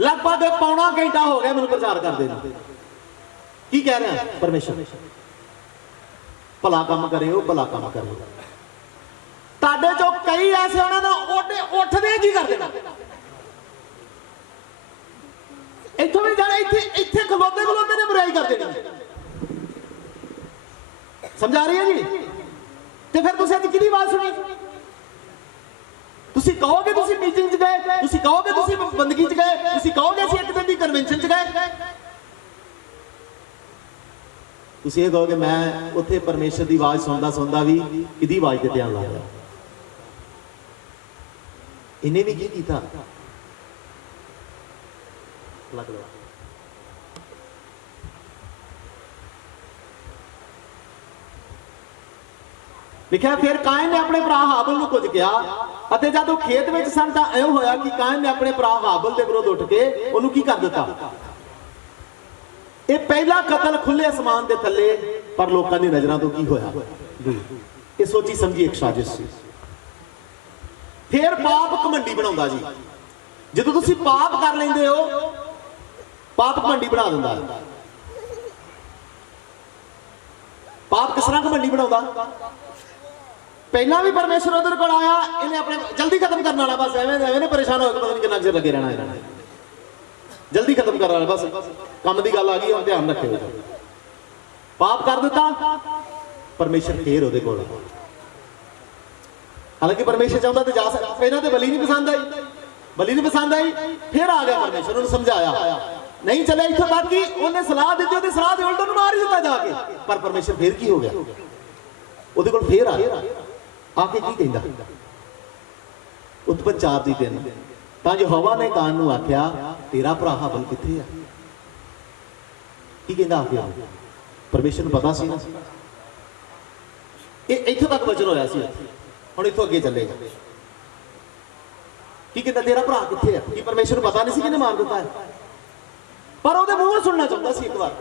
ਲਗਭਗ ਪੌਣਾ ਘੰਟਾ ਹੋ ਗਿਆ ਮੈਨੂੰ ਪ੍ਰਚਾਰ ਕਰਦੇ ਨੂੰ। ਕੀ ਕਹਿ ਰਿਹਾ ਪਰਮੇਸ਼ਰ? ਭਲਾ ਕੰਮ ਕਰਿਓ, ਭਲਾ ਕੰਮ ਕਰਿਓ। ਤੁਹਾਡੇ ਚੋਂ ਕਈ ਐਸੇ ਉਹਨਾਂ ਦਾ ਉੱਠਦੇ ਕੀ ਕਰਦੇ ਨੇ, ਇੱਥੋਂ ਵੀ ਜਾਣਾ, ਇੱਥੇ ਖਲੋਤੇ ਨੇ ਬੁਰਾਈ ਕਰਦੇ ਨੇ। ਸਮਝਾ ਰਹੀ ਹੈ ਜੀ? ਤੇ ਫਿਰ ਤੁਸੀਂ ਅੱਜ ਕਿਹਦੀ ਆਵਾਜ਼ ਸੁਣੀ? ਤੁਸੀਂ ਕਹੋਗੇ ਤੁਸੀਂ ਮੀਟਿੰਗ 'ਚ ਗਏ, ਤੁਸੀਂ ਕਹੋਗੇ ਤੁਸੀਂ ਬੰਦਗੀ 'ਚ ਗਏ, ਤੁਸੀਂ ਕਹੋਗੇ ਅਸੀਂ ਇੱਕ ਦਿਨ ਦੀ ਕਨਵੈਨਸ਼ਨ 'ਚ ਗਏ, ਤੁਸੀਂ ਇਹ ਕਹੋਗੇ ਮੈਂ ਉੱਥੇ ਪਰਮੇਸ਼ਰ ਦੀ ਆਵਾਜ਼ ਸੁਣਦਾ ਵੀ ਕਿਹਦੀ ਆਵਾਜ਼ ਤੇ ਧਿਆਨ ਲਾ ਰਿਹਾ। ਇਹਨੇ ਵੀ ਕੀ ਕੀਤਾ? ਲੱਗ ਲਓ ਲਿਖਿਆ, ਫਿਰ ਕਾਇਨ ਨੇ ਆਪਣੇ ਭਰਾ ਹਾਬਲ ਨੂੰ ਕੁਝ ਕਿਹਾ ਅਤੇ ਜਦ ਉਹ ਖੇਤ ਵਿੱਚ ਸਨ ਤਾਂ ਇਉਂ ਹੋਇਆ ਕਿ ਕਾਇਨ ਨੇ ਆਪਣੇ ਭਰਾ ਹਾਬਲ ਦੇ ਵਿਰੁੱਧ ਉੱਠ ਕੇ ਉਹਨੂੰ ਕੀ ਕਰ ਦਿੱਤਾ। ਇਹ ਪਹਿਲਾ ਕਤਲ ਖੁੱਲੇ ਅਸਮਾਨ ਦੇ ਥੱਲੇ, ਪਰ ਲੋਕਾਂ ਦੀ ਨਜ਼ਰਾਂ ਤੋਂ ਕੀ ਹੋਇਆ? ਇਹ ਸੋਚੀ ਸਮਝੀ ਇੱਕ ਸਾਜ਼ਿਸ਼ ਸੀ। ਫਿਰ ਪਾਪ ਘਮੰਡੀ ਬਣਾਉਂਦਾ ਜੀ। ਜਦੋਂ ਤੁਸੀਂ ਪਾਪ ਕਰ ਲੈਂਦੇ ਹੋ, ਪਾਪ ਘਮੰਡੀ ਬਣਾ ਦਿੰਦਾ। ਪਾਪ ਕਿਸ ਤਰ੍ਹਾਂ ਘਮੰਡੀ ਬਣਾਉਂਦਾ? ਪਹਿਲਾਂ ਵੀ ਪਰਮੇਸ਼ਰ ਉਹਦੇ ਕੋਲ ਆਇਆ, ਇਹਨੇ ਆਪਣੇ ਜਲਦੀ ਖਤਮ ਕਰਨ ਵਾਲਾ, ਬਸ ਐਵੇਂ ਨੇ ਪਰੇਸ਼ਾਨ ਹੋ ਕੇ ਪਤਾ ਨਹੀਂ ਕਿੰਨਾ ਚਿਰ ਲੱਗੇ ਰਹਿਣਾ ਇਹਨਾਂ ਨੇ, ਜਲਦੀ ਖਤਮ ਕਰਨ ਵਾਲਾ, ਬਸ ਕੰਮ ਦੀ ਗੱਲ ਆ ਗਈ, ਹੁਣ ਧਿਆਨ ਰੱਖਿਓ। ਪਾਪ ਕਰ ਦਿੱਤਾ, ਪਰਮੇਸ਼ਰ ਫੇਰ ਉਹਦੇ ਕੋਲ। ਹਾਲਾਂਕਿ ਪਰਮੇਸ਼ਰ ਚਾਹੁੰਦਾ ਤੇ ਜਾ ਸਕਦਾ, ਪਹਿਲਾਂ ਤੇ ਬਲੀ ਨਹੀਂ ਪਸੰਦ ਆਈ, ਫਿਰ ਆ ਗਿਆ ਪਰਮੇਸ਼ਰ, ਉਹਨੂੰ ਸਮਝਾਇਆ, ਨਹੀਂ ਚੱਲਿਆ ਇੱਥੋਂ ਤੱਕ ਕਿ ਉਹਨੇ ਸਲਾਹ ਦਿੱਤੀ, ਉਹਦੀ ਸਲਾਹ ਦੇ ਉਲਟ ਉਹਨੂੰ ਮਾਰ ਹੀ ਦਿੱਤਾ ਜਾ ਕੇ। ਪਰ ਪਰਮੇਸ਼ਰ ਫੇਰ ਕੀ ਹੋ ਗਿਆ? ਉਹਦੇ ਕੋਲ ਫੇਰ ਆ ਕੇ ਕੀ ਕਹਿੰਦਾ? ਉਤਪਤ 4 ਦੀ 3, ਤਾਂ ਯਹੋਵਾ ਨੇ ਕਾਨ ਨੂੰ ਆਖਿਆ, ਤੇਰਾ ਭਰਾ ਹਾਬਲ ਕਿੱਥੇ ਆ? ਕੀ ਕਹਿੰਦਾ ਆ ਕੇ? ਪਰਮੇਸ਼ਰ ਨੂੰ ਪਤਾ ਸੀ ਨਾ, ਇਹ ਇੱਥੋਂ ਤੱਕ ਵਚਨ ਹੋਇਆ ਸੀ, ਹੁਣ ਇੱਥੋਂ ਅੱਗੇ ਚੱਲੇਗਾ। ਕੀ ਕਹਿੰਦਾ? ਤੇਰਾ ਭਰਾ ਕਿੱਥੇ ਆ? ਕੀ ਪਰਮੇਸ਼ਰ ਨੂੰ ਪਤਾ ਨਹੀਂ ਸੀ ਕਿਹਨੇ ਮਾਰ ਦਿੱਤਾ ਹੈ? ਪਰ ਉਹਦੇ ਮੂੰਹੋਂ ਸੁਣਨਾ ਚਾਹੁੰਦਾ ਸੀ ਇੱਕ ਵਾਰ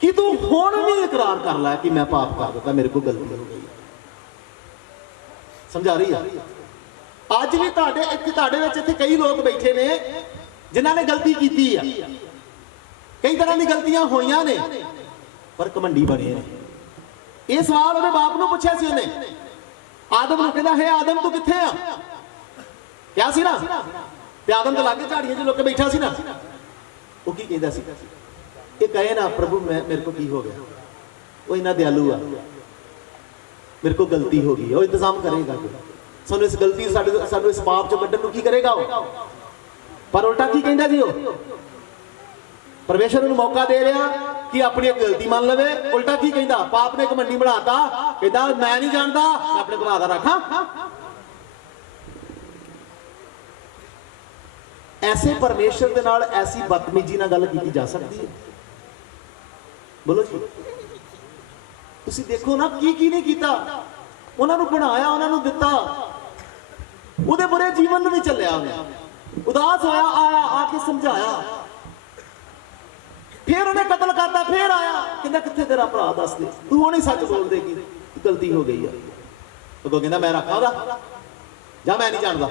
ਕਿ ਤੂੰ ਹੁਣ ਵੀ ਇਕਰਾਰ ਕਰ ਲੈ ਕਿ ਮੈਂ ਪਾਪ ਕਰ ਦਿੱਤਾ, ਮੇਰੇ ਕੋਲ ਗਲਤੀ ਹੋ ਗਈ। ਸਮਝਾ ਰਹੀ ਆ? ਅੱਜ ਵੀ ਤੁਹਾਡੇ ਵਿੱਚ ਇੱਥੇ ਕਈ ਲੋਕ ਬੈਠੇ ਨੇ ਜਿਨ੍ਹਾਂ ਨੇ ਗਲਤੀ ਕੀਤੀ ਆ, ਕਈ ਤਰ੍ਹਾਂ ਦੀ ਗਲਤੀਆਂ ਹੋਈਆਂ ਨੇ, ਪਰ ਘਮੰਡੀ ਬਣੇ ਨੇ। ਇਹ ਸਵਾਲ ਉਹਦੇ ਬਾਪ ਨੂੰ ਪੁੱਛਿਆ ਸੀ ਉਹਨੇ, ਆਦਮ ਨੂੰ ਕਹਿੰਦਾ, ਹੈ ਆਦਮ ਤੂੰ ਕਿੱਥੇ ਆ? ਕਿਹਾ ਸੀ ਨਾ, ਤੇ ਆਦਮ ਦੇ ਲਾਗੇ ਝਾੜੀਆਂ 'ਚ ਲੁੱਕ ਕੇ ਬੈਠਾ ਸੀ ਨਾ। ਉਹ ਕੀ ਕਹਿੰਦਾ ਸੀ? ਇਹ ਕਹੇ ਨਾ, ਪ੍ਰਭੂ ਮੇਰੇ ਕੋਲ ਕੀ ਹੋ ਗਿਆ? ਉਹ ਇੰਨਾ ਦਿਆਲੂ ਆ, ਮੇਰੇ ਕੋਲ ਗਲਤੀ ਹੋ ਗਈ, ਉਹ ਇੰਤਜ਼ਾਮ ਕਰੇਗਾ, ਸਾਨੂੰ ਇਸ ਗਲਤੀ ਸਾਨੂੰ ਇਸ ਪਾਪ 'ਚੋਂ ਕੱਢਣ ਨੂੰ ਕੀ ਕਰੇਗਾ ਉਹ? ਪਰ ਉਲਟਾ ਕੀ ਕਹਿੰਦਾ ਜੀ ਉਹ? ਪਰਮੇਸ਼ਰ ਨੂੰ ਮੌਕਾ ਦੇ ਰਿਹਾ ਕਿ ਆਪਣੀ ਗਲਤੀ ਮੰਨ ਲਵੇ। ਉਲਟਾ ਕੀ ਕਹਿੰਦਾ? ਪਾਪ ਨੇ ਘਮੰਡੀ ਬਣਾਤਾ, ਕਹਿੰਦਾ ਮੈਂ ਨਹੀਂ ਜਾਣਦਾ, ਮੈਂ ਆਪਣੇ ਭਰਾ ਦਾ ਰੱਖਾਂ। ਐਸੇ ਪਰਮੇਸ਼ਰ ਦੇ ਨਾਲ ਐਸੀ ਬਦਤਮੀਜ਼ੀ ਨਾਲ ਗੱਲ ਕੀਤੀ ਜਾ ਸਕਦੀ ਹੈ? ਬੋਲੋ ਜੀ। ਤੁਸੀਂ ਦੇਖੋ ਨਾ ਕੀ ਨਹੀਂ ਕੀਤਾ। ਉਹਨਾਂ ਨੂੰ ਬਣਾਇਆ, ਉਹਨਾਂ ਨੂੰ ਦਿੱਤਾ, ਉਹਦੇ ਬੁਰੇ ਜੀਵਨ ਨੂੰ ਵੀ ਚੱਲਿਆ ਉਹਨੇ, ਉਦਾਸ ਹੋਇਆ, ਆਇਆ, ਆ ਕੇ ਸਮਝਾਇਆ, ਫਿਰ ਉਹਨੇ ਕਤਲ ਕਰਤਾ, ਫਿਰ ਆਇਆ, ਕਹਿੰਦਾ ਕਿੱਥੇ ਤੇਰਾ ਭਰਾ? ਦੱਸ ਦੇ, ਤੂੰ ਹੁਣ ਹੀ ਸੱਚ ਬੋਲ ਦੇ ਕਿ ਗਲਤੀ ਹੋ ਗਈ ਆ। ਉਹ ਕਹਿੰਦਾ ਮੈਂ ਰੱਖਾਂ ਉਹਦਾ, ਜਾਂ ਮੈਂ ਨਹੀਂ ਜਾਣਦਾ।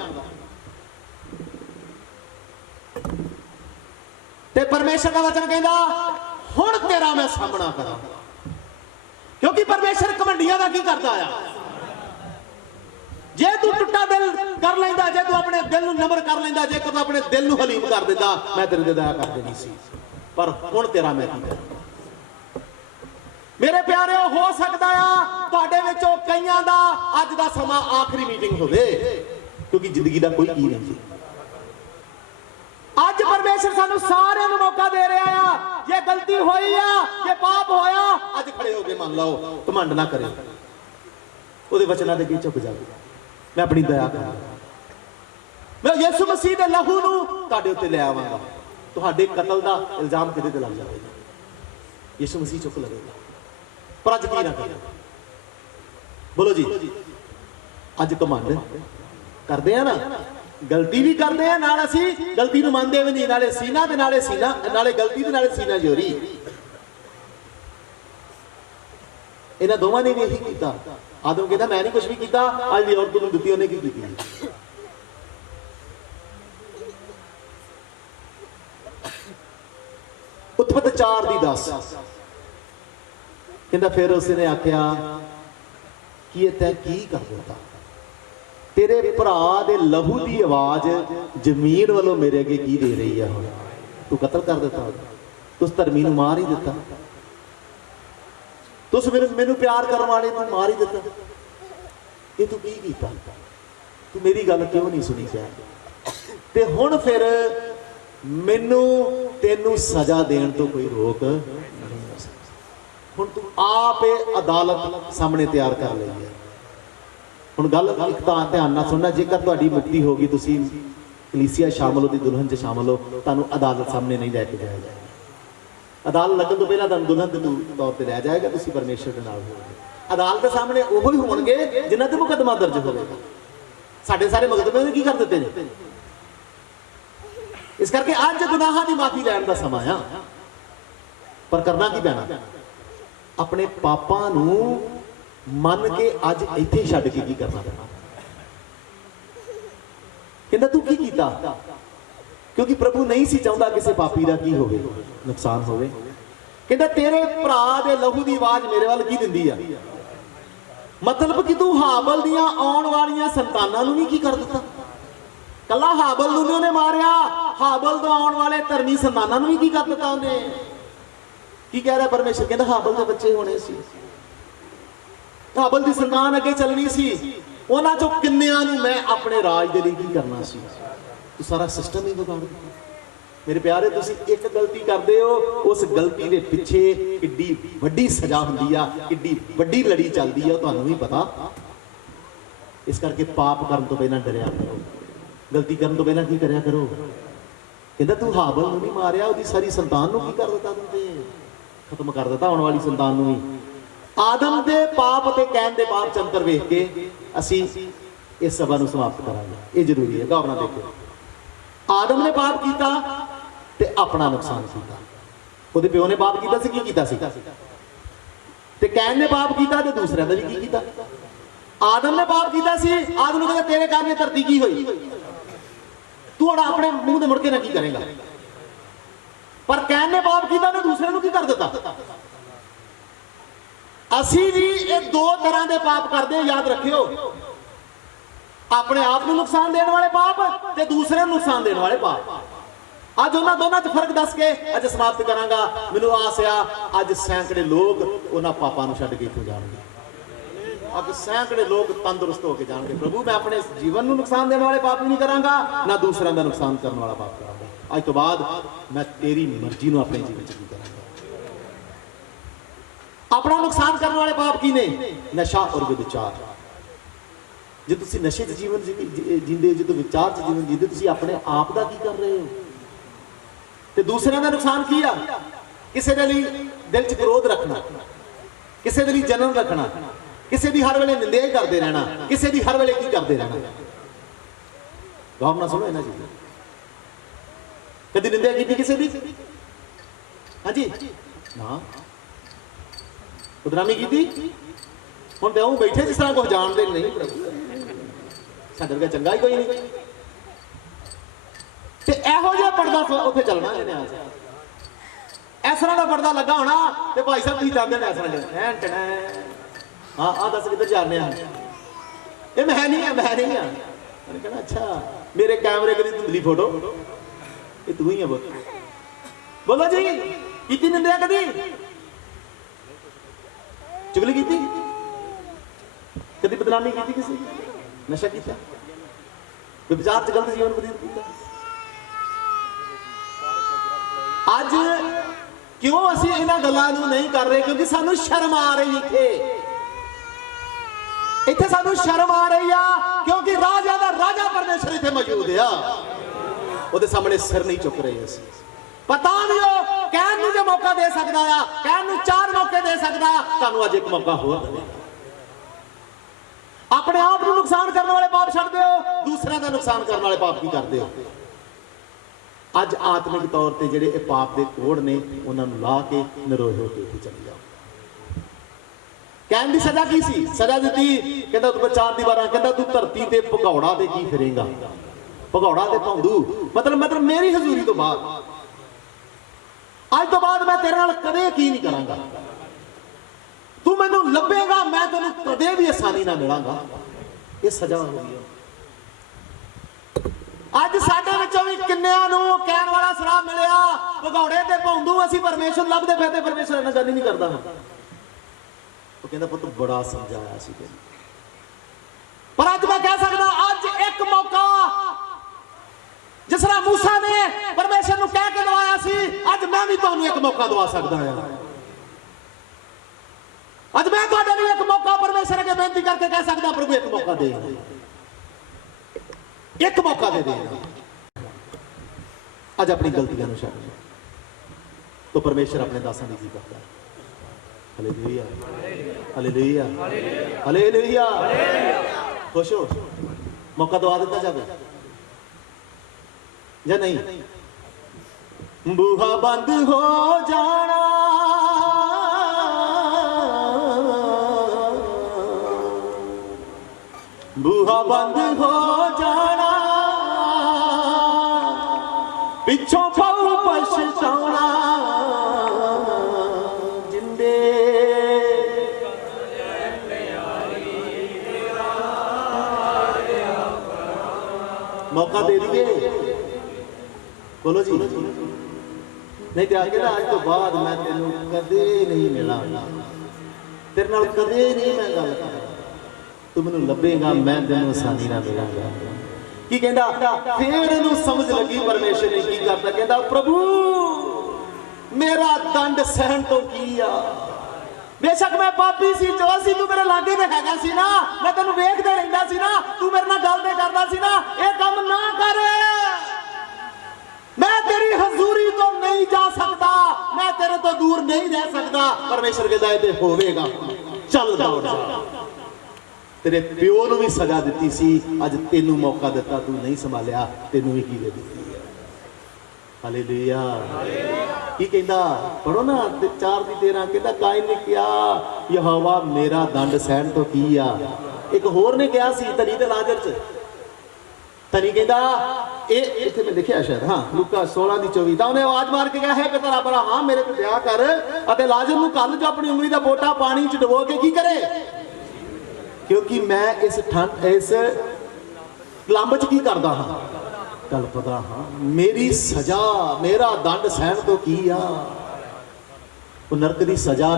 ਤੇ ਪਰਮੇਸ਼ਰ ਦਾ ਵਚਨ ਕਹਿੰਦਾ ਹੁਣ ਤੇਰਾ ਮੈਂ ਸਾਹਮਣਾ ਕਰਾਂ, ਕਿਉਂਕਿ ਪਰਮੇਸ਼ਰ ਘਮੰਡੀਆਂ ਦਾ ਕੀ ਕਰਦਾ ਆ? ਜੇ ਤੂੰ ਟੁੱਟਾ ਦਿਲ ਕਰ ਲੈਂਦਾ, ਜੇ ਤੂੰ ਆਪਣੇ ਦਿਲ ਨੂੰ ਨਮਰ ਕਰ ਲੈਂਦਾ, ਜੇ ਤੂੰ ਆਪਣੇ ਦਿਲ ਨੂੰ ਹਲੀਮ ਕਰ ਦਿੰਦਾ, ਮੈਂ ਤੇਰੇ ਤੇ ਦਇਆ ਕਰ ਦੇਣੀ ਸੀ। पर हुण तेरा मैं की करां। मेरे प्यारे, हो सकता आ तुहाडे विचों कईयां दा अज दा समा आखिरी मीटिंग होवे, क्योंकि जिंदगी दा कोई की नहीं जी। अज परमेश्वर सानू सारे नू मौका दे रहा आ, ये गलती होई आ, ये पाप होया, अज खड़े हो के मान लो, घमंड ना करे, ਉਹਦੇ वचनां दे अगे झुक जाओ। मैं अपनी दया करूंगा, मैं यीशु मसीह दे लहू नू तुहाडे उत्ते ले आवांगा, तुहाडे कतल दा इल्जाम किदे ते लग जाएगा, यीशु मसीह चुक लवेगा। पर अज की ना करें, बोलो जी, अज घमंड करते हैं ना, गलती भी करते हैं, नाल असी गलती नू मनदे भी नहीं, नाले सीना ते नाले सीना, नाले गलती ते नाले सीना जोरी। इन्हां दोवां ने भी यही कीता। आदम कहता मैं नहीं कुछ भी किया, अज दी औरत नूं दित्ती उन्हें की कीती। उत्पत 4:10 कहता फिर उसने आख्या कि तैं की कर दिता, तेरे भरा दे लहू की आवाज जमीन वालों मेरे अगे की दे रही है, तू कतल कर दिता, तुस धर्मी नूं मार ही दिता, तुस मैनू प्यार करने वाले तू मार ही दिता, ये तू की कीता, तू मेरी गल क्यों नहीं सुनी चाह, ते हुण फिर मैनू तेनू सजा देण तो कोई रोक नहीं हो सकती, हुण तू आप अदालत सामने तैयार कर लई है। हुण गल एक तां ध्यान नाल सुनना, जेकर तुहाडी मुक्ति होगी, तुसीं कलीसिया शामिल हो, दुल्हन च शामिल हो, तुहानू अदालत सामने नहीं लैके जाया जाएगा, अदालत लगन तो पहला दुल्हन के तौर पर लै जाएगा, तुसीं परमेश्वर के नाल होवोगे, अदालत के सामने वो ही होणगे जिन्हां ते मुकदमा दर्ज होवेगा। साडे सारे मुकदमे ने की कर दित्ते ने, इस करके अज गुनाहां दी माफी लैण दा समा आ, पर करना की पैना, अपने पापां नूं मन के अज इत्थे छड्ड के की करना पैना। कहंदा तू की कीता, क्योंकि प्रभु नहीं सी चाहुंदा किसी पापी दा की होवे, नुकसान होवे। कहंदा तेरे भरा दे लहू दी आवाज मेरे वाल की दिंदी आ, मतलब कि तू हाबल दियां आउण वालियां संतानां नूं भी की कर दित्ता, कला हाबल नूं उन्हें मारिया, हाबल तो आउण वाले धर्मी संतानां नूं भी की कर दित्ता उन्हें। की कह रहा परमेश्वर, कहंदा हाबल दे बच्चे होने सी, हाबल दी संतान अगे चलनी सी, उन्हां चों किन्नियां नूं मैं अपने राज दे लई की करना सी, तू सारा सिस्टम ही बिगाड़ दित्ता। मेरे प्यारे, तुसीं एक गलती करते हो, उस गलती के पिछे किड्डी वड्डी सजा हुंदी आ, किड्डी वड्डी लड़ी चलती है, तुहानूं भी पता। इस करके पाप करन तो पहलां डरिया करो, गलती करन तो पहलां की करिया करो। कहंदा तू हाबल नूं नहीं मारिया, उहदी सारी संतान नूं की कर दित्ता, तूं ते खत्म कर दित्ता, आउण वाली संतान नूं भी। आदम दे पाप ते कैन दे पाप चंतर वेख के असीं इस सभा नूं समाप्त करांगे, ये जरूरी है। गौर नाल देखो, आदम ने पाप किया ते अपना नुकसान किया, ਉਹਦੇ ਪਿਓ ਨੇ पाप किया सी, की कीता सी, ते कैन ने पाप किया ते दूसरे का भी की किया। आदम ने पाप किया सी, आदम ने कहा तेरे कारण धरती की हुई, तू हुण अपने मुंह दे मुड़ के ना की करेगा। पर कैन ने पाप किया ने दूसरे को की कर दिता। असी भी ये दो तरह के पाप करते हैं, याद रखियो, अपने आप को नुकसान देने वाले पाप ते दूसरे को नुकसान देने वाले पाप। अज उन्होंने दोनों च फर्क दस के अज समाप्त करांगा। मैनूं आस आ अज सैकड़े लोग उन्होंने पापां नूं छड्ड के इत्थों जाणगे, अज सैकड़े लोग तंदुरुस्त होकर जाणगे, प्रभु मैं अपने जीवन को नुकसान देने वाले पाप नहीं करांगा, ना दूसरों का नुकसान करने वाला पाप करांगा। अज तो बाद मैं तेरी मर्जी को अपने जीवन च करांगा। अपना नुकसान करने वाले पाप की ने? नशा और व्यभिचार। जो तुम नशे च जीवन जींदे, जो विचार च जीवन जींदे, तुम अपने आप का की कर रहे हो, तो दूसरों का नुकसान की आ? किसी के लिए दिल च क्रोध रखना, किसी के लिए जलन रखना, किसी की हर वेले निंदा ही करते रहना, किसी की हर वेले की करते रहना। गौर ना सुनो इन्हां चीज़ां। कभी निंदा की किसी की? हाँ जी ना, बदनामी की? हम तो बैठे जिस तरह कुछ जानते नहीं, साडे वर्गा चंगा ही कोई नहीं। ते इहो जिहा पर्दा उत्थे चलना जिन्हें इस तरह का पर्दा लगा होना, तो भाई साहब तुसीं चाहते हैं इस तरह हाँ आ दस किधर जाने ये मैं नहीं है, मैं नहीं हाँ। मैंने कहना अच्छा मेरे कैमरे की धुंधली फोटो ये तू ही है, बहुत बोलो जी, की निंदा कदी? चुगली की? कदी बदनामी की किसी? नशा किया? विचार च गलत जीवन व्यतीत किया? अज क्यों असी इन्हां गल्लां नूं नहीं कर रहे? क्योंकि सानू शर्म आ रही इत्थे सानू शर्म आ रही आ, क्योंकि राजा दा राजा परमेश्वर इत्थे मौजूद आ। ਉਹਦੇ ਸਾਹਮਣੇ सिर नहीं चुक रहे असीं। पता नहीं हो कहण नूं जो मौका दे सकदा आ, कहण नूं 4 मौके दे सकदा, तुहानूं अज एक मौका होर देवेगा। अपने आप नूं नुकसान करने वाले पाप छड्ड दिओ, दूसरिਆਂ ਦਾ नुकसान करने वाले पाप की करदे हो? अज आत्मिक तौर पर जिहड़े ये पाप के कोड़ ने उन्हां नूं ला के निरोए हो के चले जाओ। कहण दी सज़ा की सी? सज़ा दी कहंदा तूं 4 दीवारां, कहंदा तूं धरती ते भगौड़ा ते की फिरेगा? भगौड़ा ते भौंदू मतलब मेरी हजूरी तो बाद, अज तो बाद मैं तेरे नाल कदे की नहीं करांगा। तू मैनू लभेगा, मैं तेनू कदे भी आसानी ना मिलांगा। ये सज़ा हो गई। अज साडे विचों भी किन्नियां नूं कहण वाला सराह मिलिया, भगौड़े ते भौंदू असीं परमेश्वर लभदे फिरदे, परमेश्वर इन्हां गल नहीं करदा। वो कहंदा पुੱਤ बड़ा समझाया सी तैनूं, पर अज मैं कह सकदा अज एक मौका जिस तरह मूसा ने परमेश्वर नूं कह के दवाया सी, अज मैं भी तुहानूं एक मौका दवा सकदा हां। अज मैं तुहाडे लई एक मौका परमेश्वर अगे बेनती करके कह सकदा प्रभु एक मौका दे, एक मौका दे दे। अज अपनी गलतियां नूं छड्ड तो परमेश्वर अपने दासां दी की करदा है। Hallelujah, hallelujah, hallelujah. खुश हो? मौका दवा दिता जावे या नहीं? बूहा बंद हो जाना, बूहा बंद हो जाना, पिछों पाऊ पछताना, जिंदे मौका दे दिए। बोलो जी, नहीं तो आगे ना, आज तो बाद मैं तेनू कदे नहीं मिलांगा, तेरे नाल कदे नहीं मैं गल करांगा, तू मैनू लभेगा, मैं तेनू आसानी नाल मिलांगा। की कहंदा? फिर इहनूं समझ लगी परमेश्वर ने की करदा। कहंदा प्रभु मेरा दंड सहन तो की आ, बेशक मैं पापी सी, जो सी, तू मेरे लागे ते हैगा सी ना, मैं तेनू वेखदे रहिंदा सी ना, तू मेरे नाल गल ते करदा सी ना, ये काम ना कर, मैं तेरी हजूरी तो नहीं जा सकता, मैं तेरे तो दूर नहीं रह सकता। परमेश्वर कहता है होवेगा, चल दौड़ जा। तेरे प्यो नूं भी सजा दी सी, अज तेनू मौका दिता, तू नहीं संभालिया, तेनू भी की दे दी। हालेलुया। की कहंदा? पढ़ो ना 4:13, कहंदा काइन ने कहा यहोवा मेरा दंड सहन तो की आ। एक होर ने कहा सी तनी ते लाजर च, तनी कहंदा ਇਹ ਇੱਥੇ ਮੈਂ ਲਿਖਿਆ ਸ਼ਾਇਦ, ਹਾਂ ਲੂਕਾ 16:24, ਤਾਂ ਉਹਨੇ ਆਵਾਜ਼ ਮਾਰ ਕੇ ਕਿਹਾ ਹੈ ਪਿਤਾ ਅਬਰਾਹਮ ਮੇਰੇ ਤੇ ਦਇਆ ਕਰ ਅਤੇ ਲਾਜ਼ਰ ਨੂੰ ਕੱਲ ਜੋ ਆਪਣੀ ਉਂਗਲੀ ਦਾ ਪੋਟਾ ਪਾਣੀ 'ਚ ਡੁਬੋ ਕੇ ਕੀ ਕਰੇ, ਕਿਉਂਕਿ ਮੈਂ ਇਸ ਕਲੰਬ 'ਚ ਕੀ ਕਰਦਾ ਹਾਂ, ਕਲਪਦਾ ਹਾਂ, ਮੇਰੀ ਸਜ਼ਾ ਮੇਰਾ ਦੰਡ ਸਹਿਣ ਤੋਂ ਕੀ ਆ। ਉਹ ਨਰਕ ਦੀ ਸਜ਼ਾ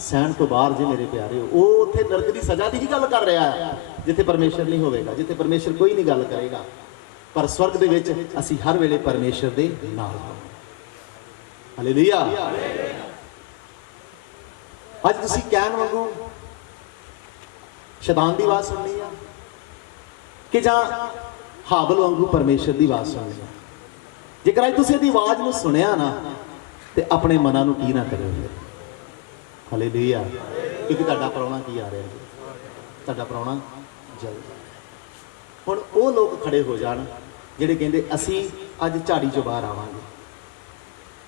ਸਹਿਣ ਤੋਂ ਬਾਹਰ ਜੇ ਮੇਰੇ ਪਿਆਰੇ, ਉਹ ਉੱਥੇ ਨਰਕ ਦੀ ਸਜ਼ਾ ਦੀ ਹੀ ਗੱਲ ਕਰ ਰਿਹਾ ਹੈ, ਜਿੱਥੇ ਪਰਮੇਸ਼ਰ ਨਹੀਂ ਹੋਵੇਗਾ, ਜਿੱਥੇ ਪਰਮੇਸ਼ਰ ਕੋਈ ਨਹੀਂ ਗੱਲ ਕਰੇਗਾ। पर स्वर्ग दे विच असी हर वेले परमेश्वर दे नाल हां। हालेलुया। अज तुसी कहण वांगू शैतान दी आवाज़ सुननी है कि जां हाबल वांगू परमेश्वर दी आवाज़ सुननी है? जेकर अज तुसी इहदी आवाज़ नूं सुनिया ना ते अपने मनां नूं की ना करिओ। हालेलुया। क्योंकि तुहाडा प्राहुणा की आ रहा है, तुहाडा प्राहुणा जल्द। हुण वो लोग खड़े हो जाण ਜਿਹੜੇ ਕਹਿੰਦੇ ਅਸੀਂ ਅੱਜ ਝਾੜੀ ਚੋਂ ਬਾਹਰ ਆਵਾਂਗੇ,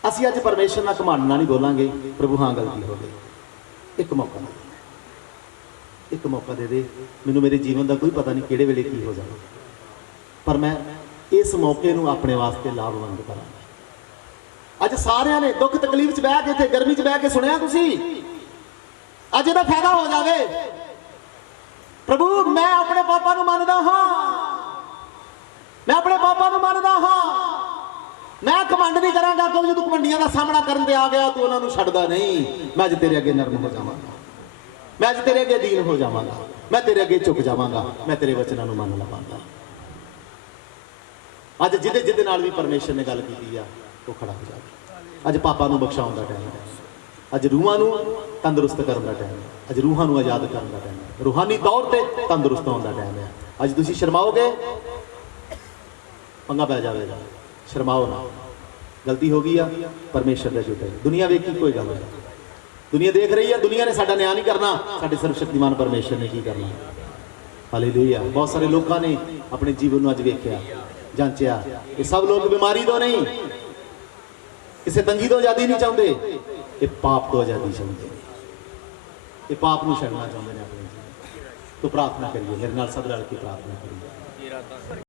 ਅਸੀਂ ਅੱਜ ਪਰਮੇਸ਼ਰ ਨਾਲ ਘਮੰਡ ਨਾਲ ਨਹੀਂ ਬੋਲਾਂਗੇ, ਪ੍ਰਭੂ ਹਾਂ ਗਲਤੀ ਹੋ ਗਈ, ਇੱਕ ਮੌਕਾ ਦੇ, ਇੱਕ ਮੌਕਾ ਦੇ ਦੇ ਮੈਨੂੰ, ਮੇਰੇ ਜੀਵਨ ਦਾ ਕੋਈ ਪਤਾ ਨਹੀਂ ਕਿਹੜੇ ਵੇਲੇ ਕੀ ਹੋ ਜਾਣਾ, ਪਰ ਮੈਂ ਇਸ ਮੌਕੇ ਨੂੰ ਆਪਣੇ ਵਾਸਤੇ ਲਾਭਵੰਦ ਕਰਾਂਗਾ। ਅੱਜ ਸਾਰਿਆਂ ਨੇ ਦੁੱਖ ਤਕਲੀਫ 'ਚ ਬਹਿ ਕੇ, ਇੱਥੇ ਗਰਮੀ 'ਚ ਬਹਿ ਕੇ ਸੁਣਿਆ ਤੁਸੀਂ, ਅੱਜ ਇਹਦਾ ਫਾਇਦਾ ਹੋ ਜਾਵੇ। ਪ੍ਰਭੂ ਮੈਂ ਆਪਣੇ ਪਾਪਾ ਨੂੰ ਮੰਨਦਾ ਹਾਂ, मैं अपने पापा को मानता हाँ, मैं घमंड नहीं करांगा, क्योंकि जो तू घमंडियां का सामना करने आ गया तू उन्होंने छड्डदा नहीं। मैं अज तेरे अगे नरम हो जावांगा, मैं अज तेरे अगे दीन हो जावांगा, मैं तेरे अगे झुक जावांगा, मैं तेरे वचनों को मन लवांगा। अज जिदे जिदे नाल भी परमेश्वर ने गल की है वो खड़ा हो जाए। अज पापा नूं बख्शाउण दा टाइम है, अज रूहां नूं तंदुरुस्त करन दा टाइम है, अज रूहां नूं आजाद करन दा टाइम है, रूहानी तौर पर तंदुरुस्त होने का टाइम है। अज तुसीं शर्माओगे पंगा पै जाएगा, शर्माओ ना। गलती हो गई है परमेश्वर का झूठे, दुनिया वेखी कोई गल नहीं, दुनिया देख रही है, दुनिया ने साडा न्याय नहीं करना, साडे सर्वशक्तिमान परमेश्वर ने की करना। हालेलुया। बहुत सारे लोगों ने अपने जीवन में अज वेख्या जांचिया, ये सब लोग बीमारी तो नहीं, किसी तंगी तो आज़ादी नहीं चाहते, ये पाप तो आज़ादी चाहते, ये पाप को छड्डना चाहते हैं अपने जीवन तो। प्रार्थना करिए मेरे नाल, सब रल के प्रार्थना करिए।